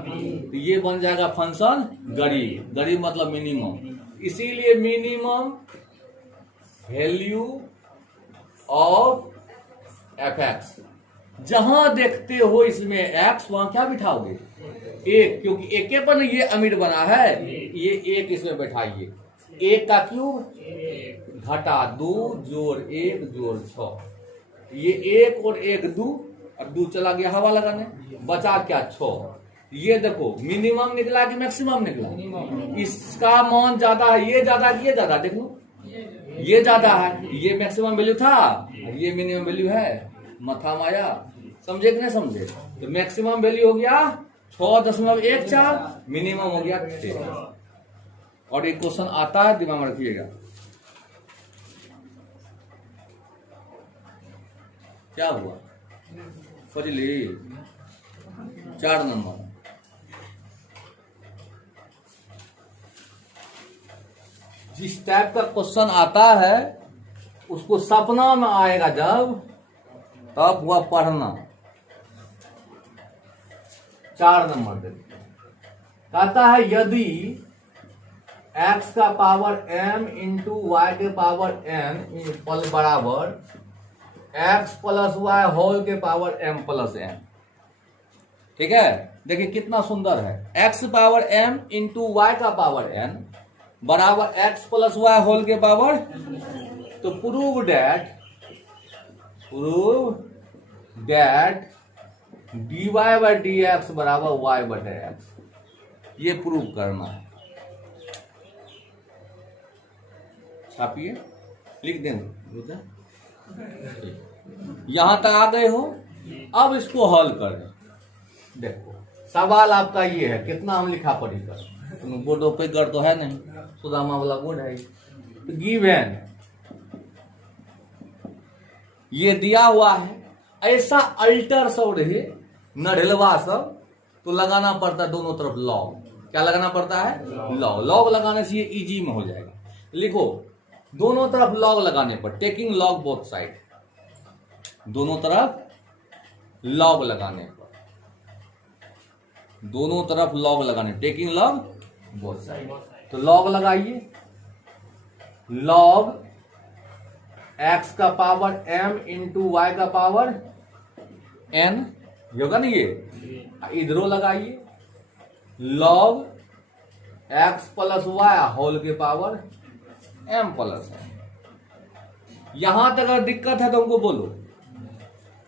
तो ये बन जाएगा फंक्शन गरीब। गरीब मतलब मिनिमम इसीलिए minimum value of F x जहां देखते हो इसमें एक्स वहां क्या बिठाओगे एक क्योंकि एक के पर ये अमीर बना है ये एक इसमें बैठाइए एक का क्यूब घटा 2 जोड़ 1 जोड़ 6 ये एक और एक 2 अब 2 चला गया हवा लगाने बचा क्या 6। ये देखो मिनिमम निकला कि मैक्सिमम निकला इसका मान ज्यादा है ये ज्यादा कि ये ज्यादा देख लो ये ज्यादा है ये मैक्सिमम वैल्यू था ये मिनिमम वैल्यू है मथा माया समझे कि नहीं समझे। तो मैक्सिमम वैल्यू हो गया 6.14 मिनिमम हो गया 6 और एक क्वेश्चन आता है दिमाग में रखिएगा क्या हुआ फजली 4 नंबर जिस टाइप का क्वेश्चन आता है उसको सपना में आएगा जब तब वह पढ़ना। 4 नंबर देखिए कहता है यदि x का पावर m इंटू वाई के पावर n पल बराबर x प्लस वाई होल के पावर m प्लस n ठीक है। देखिए कितना सुंदर है x power m into Y का पावर n बराबर x प्लस वाई होल के पावर तो prove that dy by D x बराबर y बटे एक्स ये प्रूव करना है। छापिए लिख देंगे यहां तक आ गए हो। अब इसको हल करें। देखो सवाल आपका ये है कितना हम लिखा पढ़ी कर बोर्डो पे कर तो है नहीं सुदामा वाला बोर्ड है गिवन ये दिया हुआ है ऐसा अल्टर सब रहे नढ़ेलवा सब तो लगाना पड़ता है दोनों तरफ लॉग। क्या लगाना पड़ता है लॉग। लॉग लगाने से ये इजी में हो जाएगा। लिखो दोनों तरफ लॉग लगाने पर टेकिंग लॉग बोथ साइड दोनों तरफ लॉग लगाने पर दोनों तरफ लॉग लगाने टेकिंग लॉग बोथ साइड तो लॉग लगाइए लॉग x का पावर m इंटू वाई का पावर n होगा ना ये इधरों लगाइए log x plus Y whole के पावर m प्लस n। यहां तक अगर दिक्कत है तो हमको बोलो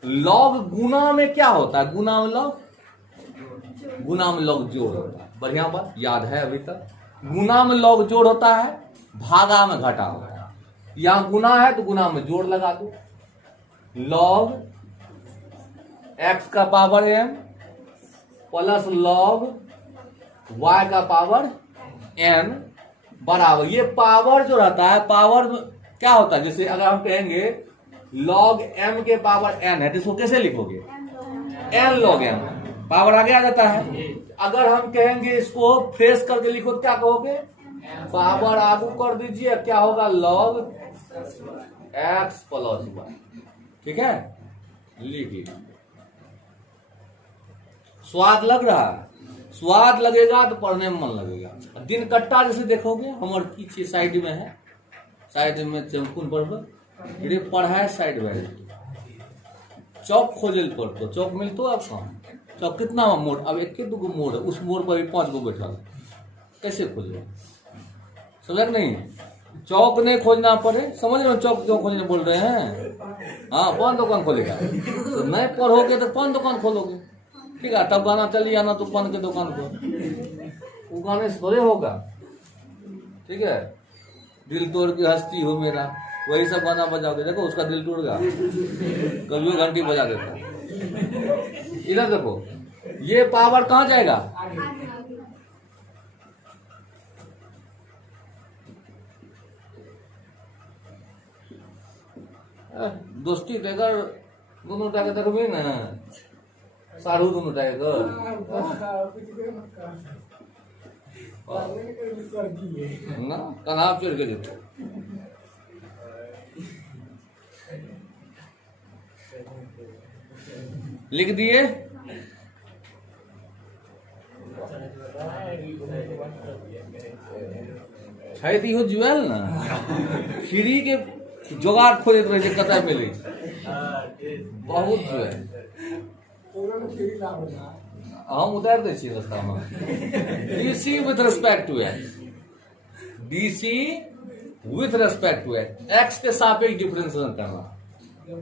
लॉग गुना में क्या होता है गुना में लॉग जोड़ होता है। बढ़िया बात याद है अभी तक गुना में लॉग जोड़ होता है भागा में घटा होता है। यहां गुना है तो गुना में जोड़ लगा दो लॉग x का power m plus log y का पावर n बराबर ये पावर जो रहता है पावर क्या होता है जैसे अगर हम कहेंगे लॉग m के पावर n है तो इसको कैसे लिखोगे n लॉग m पावर आगे आ जाता है। अगर हम कहेंगे इसको फ्रेश करके लिखो क्या कहोगे पावर आगू कर दीजिए क्या होगा लॉग x प्लस वाई ठीक है लिखिए। स्वाद लग रहा है स्वाद लगेगा तो पढ़ने में मन लगेगा। दिन कट्टा जैसे देखोगे हमारे पीछे साइड में है साइड में कौन पढ़ रे पढ़ाए साइड बाय चौक खोजे पड़तो चौक मिलतो आपको चौक कितना मोड़ अब एक दो मोड़ है उस मोड़ पर भी 5 गो बैठा कैसे खोजे समझ नहीं चौक नहीं खोजना पड़े समझ रहे हो चौक क्यों खोजने बोल रहे हैं हाँ पान दुकान खोलेगा तो नहीं पढ़ोगे तो पान दुकान खोलोगे ठीक है तब गाना चली आना तो पान के दुकान को वो गाने से थोड़े होगा ठीक है दिल तोड़ की हस्ती हो मेरा वही सब गाना बजाओगे देखो उसका दिल टूट गया कभी घंटी बजा देता इधर देखो ये पावर कहाँ जाएगा दोस्ती देकर दोनों टाके देखो ना साढ़ू दोनों टाके ना कनाब चढ़ के देते लिख दिए छाती हो जुएल ना फ्री के जोगाड़ खोजत रहे कतय मिले बहुत जो है हम उतार दे छियै रास्ता में DC with respect to X DC with respect to X X के सापेक्ष डिफरेंशिएशन करना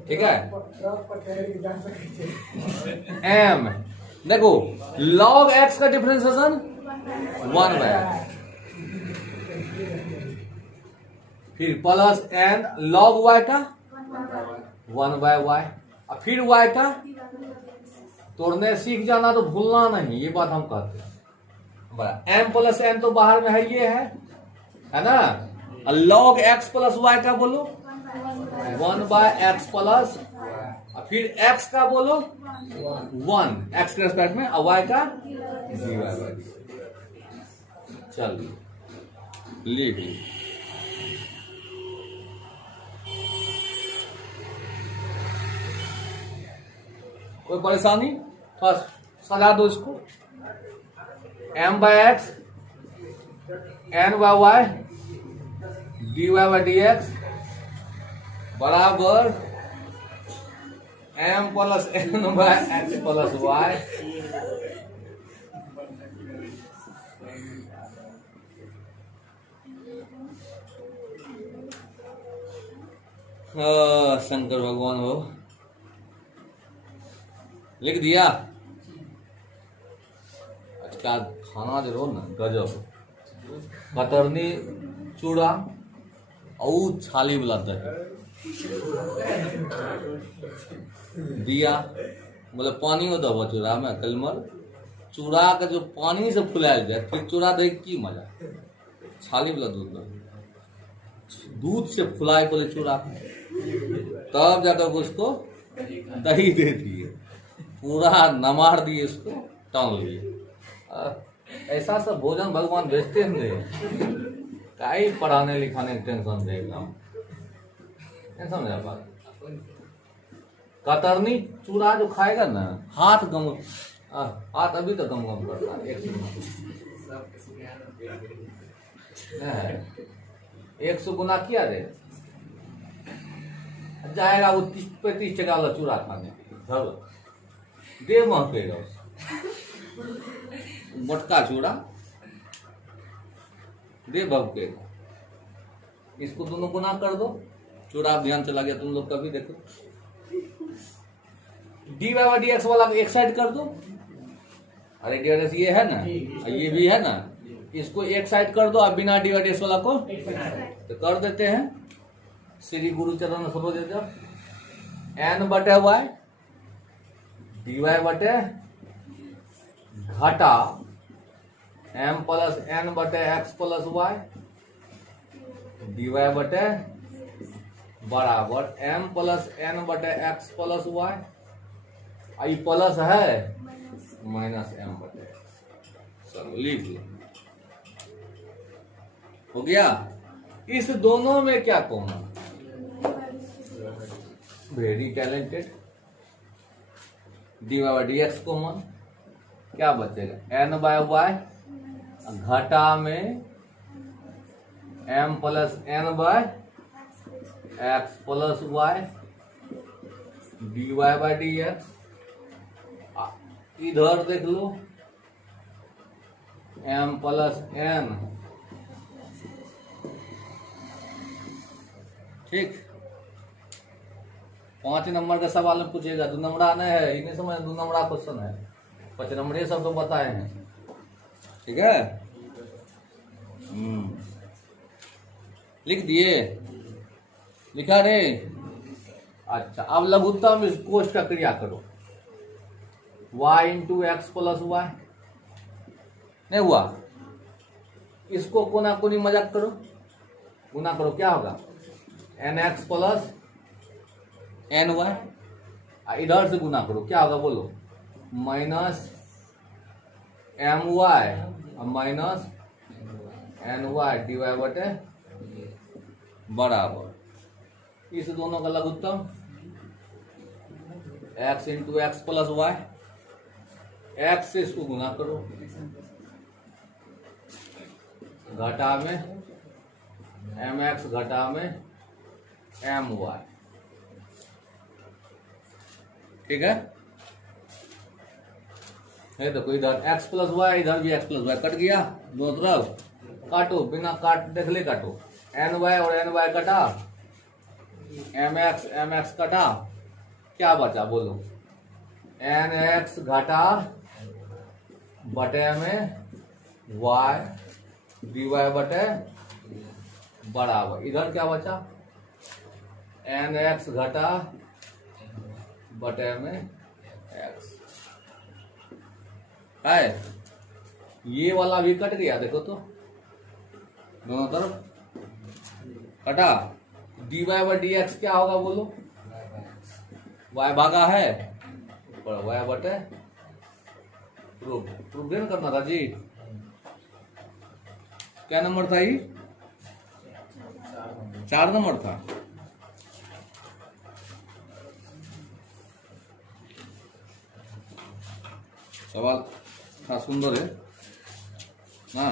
ठीक है एम देखो लॉग एक्स का डिफरेंशिएशन 1 बाय फिर प्लस एन लॉग वाई का 1 बाय वाई और फिर वाई का तोड़ने सीख जाना तो भूलना नहीं ये बात हम कहते हैं एम प्लस एन तो बाहर में है ये है ना लॉग एक्स प्लस वाई का बोलो 1 बाय एक्स प्लस फिर एक्स का बोलो 1 एक्स के रेस्पेक्ट में और वाई का चलिए लिख ली कोई परेशानी बस सजा दो इसको m by x n by y D y by d x बराबर M plus N by x plus y Shankar भगवान हो लिख दिया अच्छा खाना जो रहो ना गजब कतरनी चूड़ा और छाली वाला दही दिया मतलब पानी में दबा चूड़ा में कलमर चूड़ा का जो पानी से फुलाया जाए फिर चूड़ा दही की मजा छाली वाला दूध से फुलाए पहले चूड़ा तब जाकर उसको दही दे दिए पूरा नमार दिए इसको टान लिए ऐसा सब भोजन भगवान भेजते हैं काई पढ़ाने लिखाने की टेंशन देगा टेंशन नहीं बात कतरनी चूड़ा जो खाएगा ना हाथ गम हाथ अभी तक गम गम करता है 100 गुना किया दे जाएगा वो 30-35 टका वाला चूड़ा खाने सब दे महकेगा मोटका चूड़ा दे भवकेगा इसको दोनों गुना कर दो चूड़ा ध्यान चला गया तुम लोग कभी देखो डी वाई डी एक्स वाला एक साइड कर दो अरे डी वाई ये है ना ये भी है ना इसको एक साइड कर दो अब बिना डी वाई एक्स वाला को तो कर देते हैं श्री गुरु चरण सरोज एन बटे वाई डी वाई बटे घटा एम प्लस एन बटे X plus Y D Y बटे बराबर एम प्लस एन बटे X plus Y I plus है माइनस एम बटे चलो लिख लो हो गया इस दोनों में क्या common very talented D Y D x common क्या बचेगा एन बाय वाई घटा में M plus N by x plus Y D Y by D X. इधर देख लो m प्लस n, ठीक। 5 नंबर का सवाल में पूछेगा, 2 नंबर नहीं है, इन्हें समझ 2 नंबर क्वेश्चन है, 5 नंबर ये सब तो बताए हैं, ठीक है। लिख दिए, लिखा रे। अच्छा, अब लघुत्तम कोष्ठ का क्रिया करो, y into x plus Y, नहीं हुआ। इसको कोना कोनी मजाक करो, गुना करो, क्या होगा n x plus n y. इधर से गुना करो, क्या होगा बोलो, minus m y minus n y D Y बटे बराबर इस दोनों का लघुत्तम x into x plus y. X से इसको गुना करो, घटा में एम एक्स घटा में एम वाई, ठीक है। ये देखो इधर एक्स प्लस वाई, इधर भी एक्स प्लस वाई, कट गया दोनों तरफ, काटो, बिना काट देख ले काटो, एन वाई और एन वाई कटा, एम एक्स कटा, क्या बचा बोलो, एन एक्स घटा बटे में वाई डी वाई बटे बराबर, इधर क्या बचा, एन एक्स घटा बटे में एक्स है। ये वाला भी कट गया, देखो तो दोनों तरफ कटा, D Y by D x क्या होगा बोलो, वाई भागा है वाई बटे प्रूफ करना था जी। क्या नंबर था ये, 4 नंबर था। सवाल था सुंदर है ना।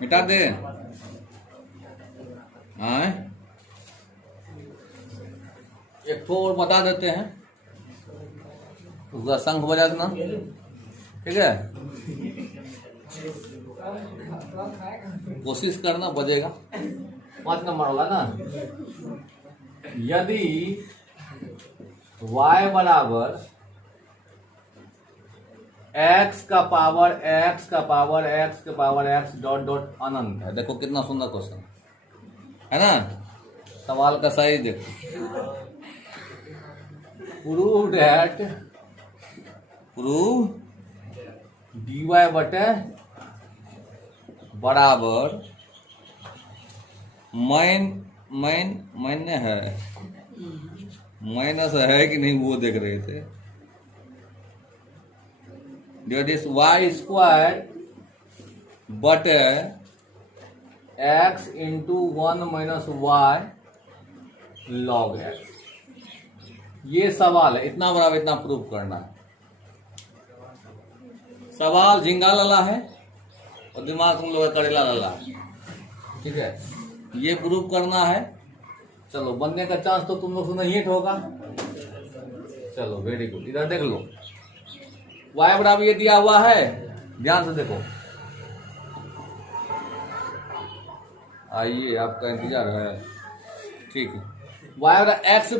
मिटा दे, हाँ एक ठो और बता देते हैं, उसका संग बजा देना, ठीक है। कोशिश करना बजेगा, 5 नंबर वाला ना। यदि y बराबर x का पावर x डॉट डॉट अनंत है। देखो कितना सुंदर क्वेश्चन है ना, सवाल का सही देखो। प्रूव dy बटे बराबर मान्य है, माइनस है कि नहीं वो देख रहे थे। डेट इज वाई स्क्वायर बटे X into 1 minus Y log X. ये सवाल है, इतना बराबर इतना प्रूफ करना है। सवाल झिंगा लला है और दिमाग तुम लोग करेला लला है, ठीक है। ये प्रूफ करना है, चलो बनने का चांस तो तुम लोग से नहीं होगा। चलो वेरी गुड, इधर देख लो y बराबर ये दिया हुआ है, ध्यान से देखो। आइए आपका इंतजार है, ठीक है। y बराबर एक्स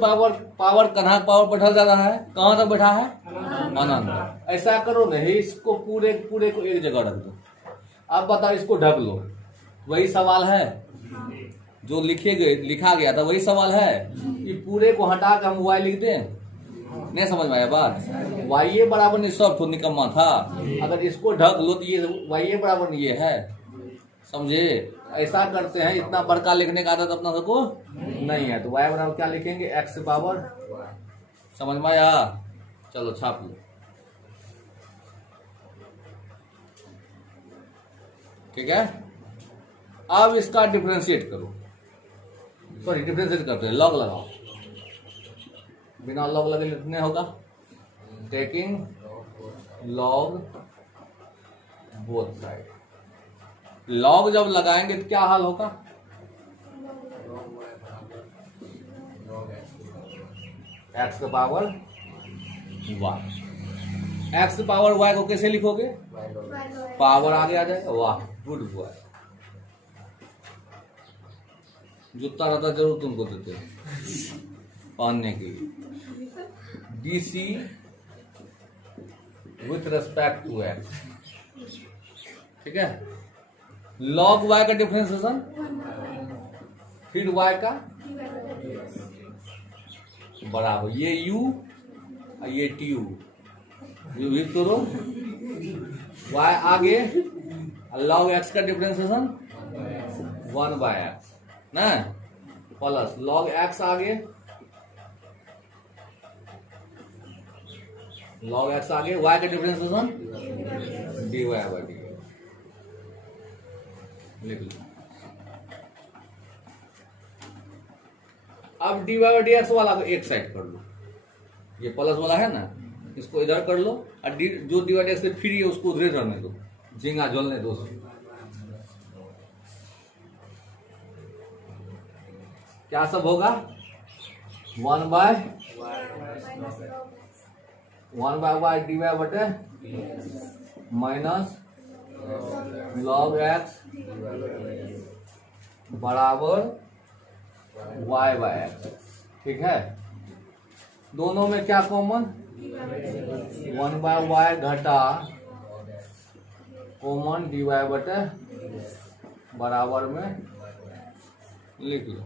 पावर कन्हा पावर बैठा जा रहा है, कहाँ तक बैठा है अनंत। ऐसा करो नहीं, इसको पूरे को एक जगह रख दो। अब बताओ इसको ढक लो, वही सवाल है जो लिखा गया था, वही सवाल है कि पूरे को हटा कर हम y लिख दें। नहीं समझ में आया बात, y बराबर नहीं सब तो निकम्मा था। अगर इसको ढक लो तो ये y बराबर नहीं ये है, समझे। ऐसा करते हैं, इतना बड़का लिखने का आदत अपना सबको नहीं है, तो y बराबर क्या लिखेंगे, x से पावर, समझ में आया? चलो छाप लो, ठीक है। अब इसका डिफरेंशिएट करो, सॉरी डिफरेंशिएट करते हैं, लॉग लगाओ, बिना लॉग लगे लिखने होगा, taking log both side. Log जब लगाएंगे तो क्या हाल होगा, एक्स का पावर वाई, एक्स का पावर वाई को कैसे लिखोगे, पावर आगे आ जाएगा, वाह गुड बॉय, जूता रहता जरूर तुमको देते पहनने के लिए। DC with respect to X, ठीक है। लॉग वाई का डिफरेंशिएशन, फिर वाई का बराबर, ये u और ये tu, विभाजित करो, y आगे, लॉग x का डिफरेंशिएशन 1/x ना, प्लस लॉग x आगे, लॉग x आगे, y का डिफरेंशिएशन dy/dy, लिख लो। अब dy/dx वाला को एक साइड कर लो, ये प्लस वाला है ना, इसको इधर कर लो, और जो dy/dx से फ्री है उसको उधर रहने दो, झींगा जलने दो। क्या सब होगा, 1/y dy बटे माइनस लॉग x बराबर y/x, ठीक है। दोनों में क्या कॉमन, 1/y घटा कॉमन dy बटे बराबर में लिख लो,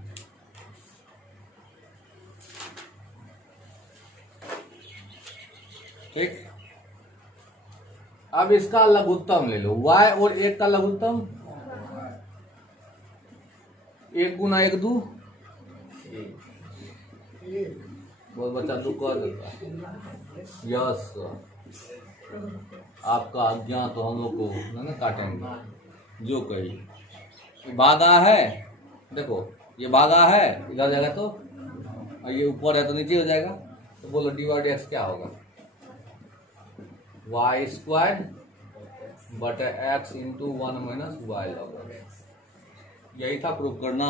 ठीक। अब इसका लघुत्तम ले लो, y और 1 का लघुत्तम, 1 गुना 1 2, बहुत बच्चा तू कर देता है, यस आपका अज्ञान तो हम लोग को ना काटेंगे, जो कही भागा है, देखो ये भागा है, इधर जाएगा तो, और ये ऊपर है तो नीचे हो जाएगा, तो बोलो dy/dx क्या होगा, y² बटे x into 1 minus y log x। यही था प्रूफ करना,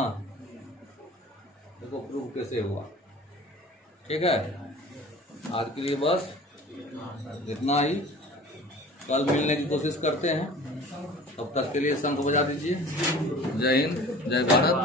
देखो प्रूफ कैसे हुआ, ठीक है। आज के लिए बस इतना ही, कल मिलने की कोशिश करते हैं, तब तक के लिए शंख बजा दीजिए। जय हिंद, जय भारत।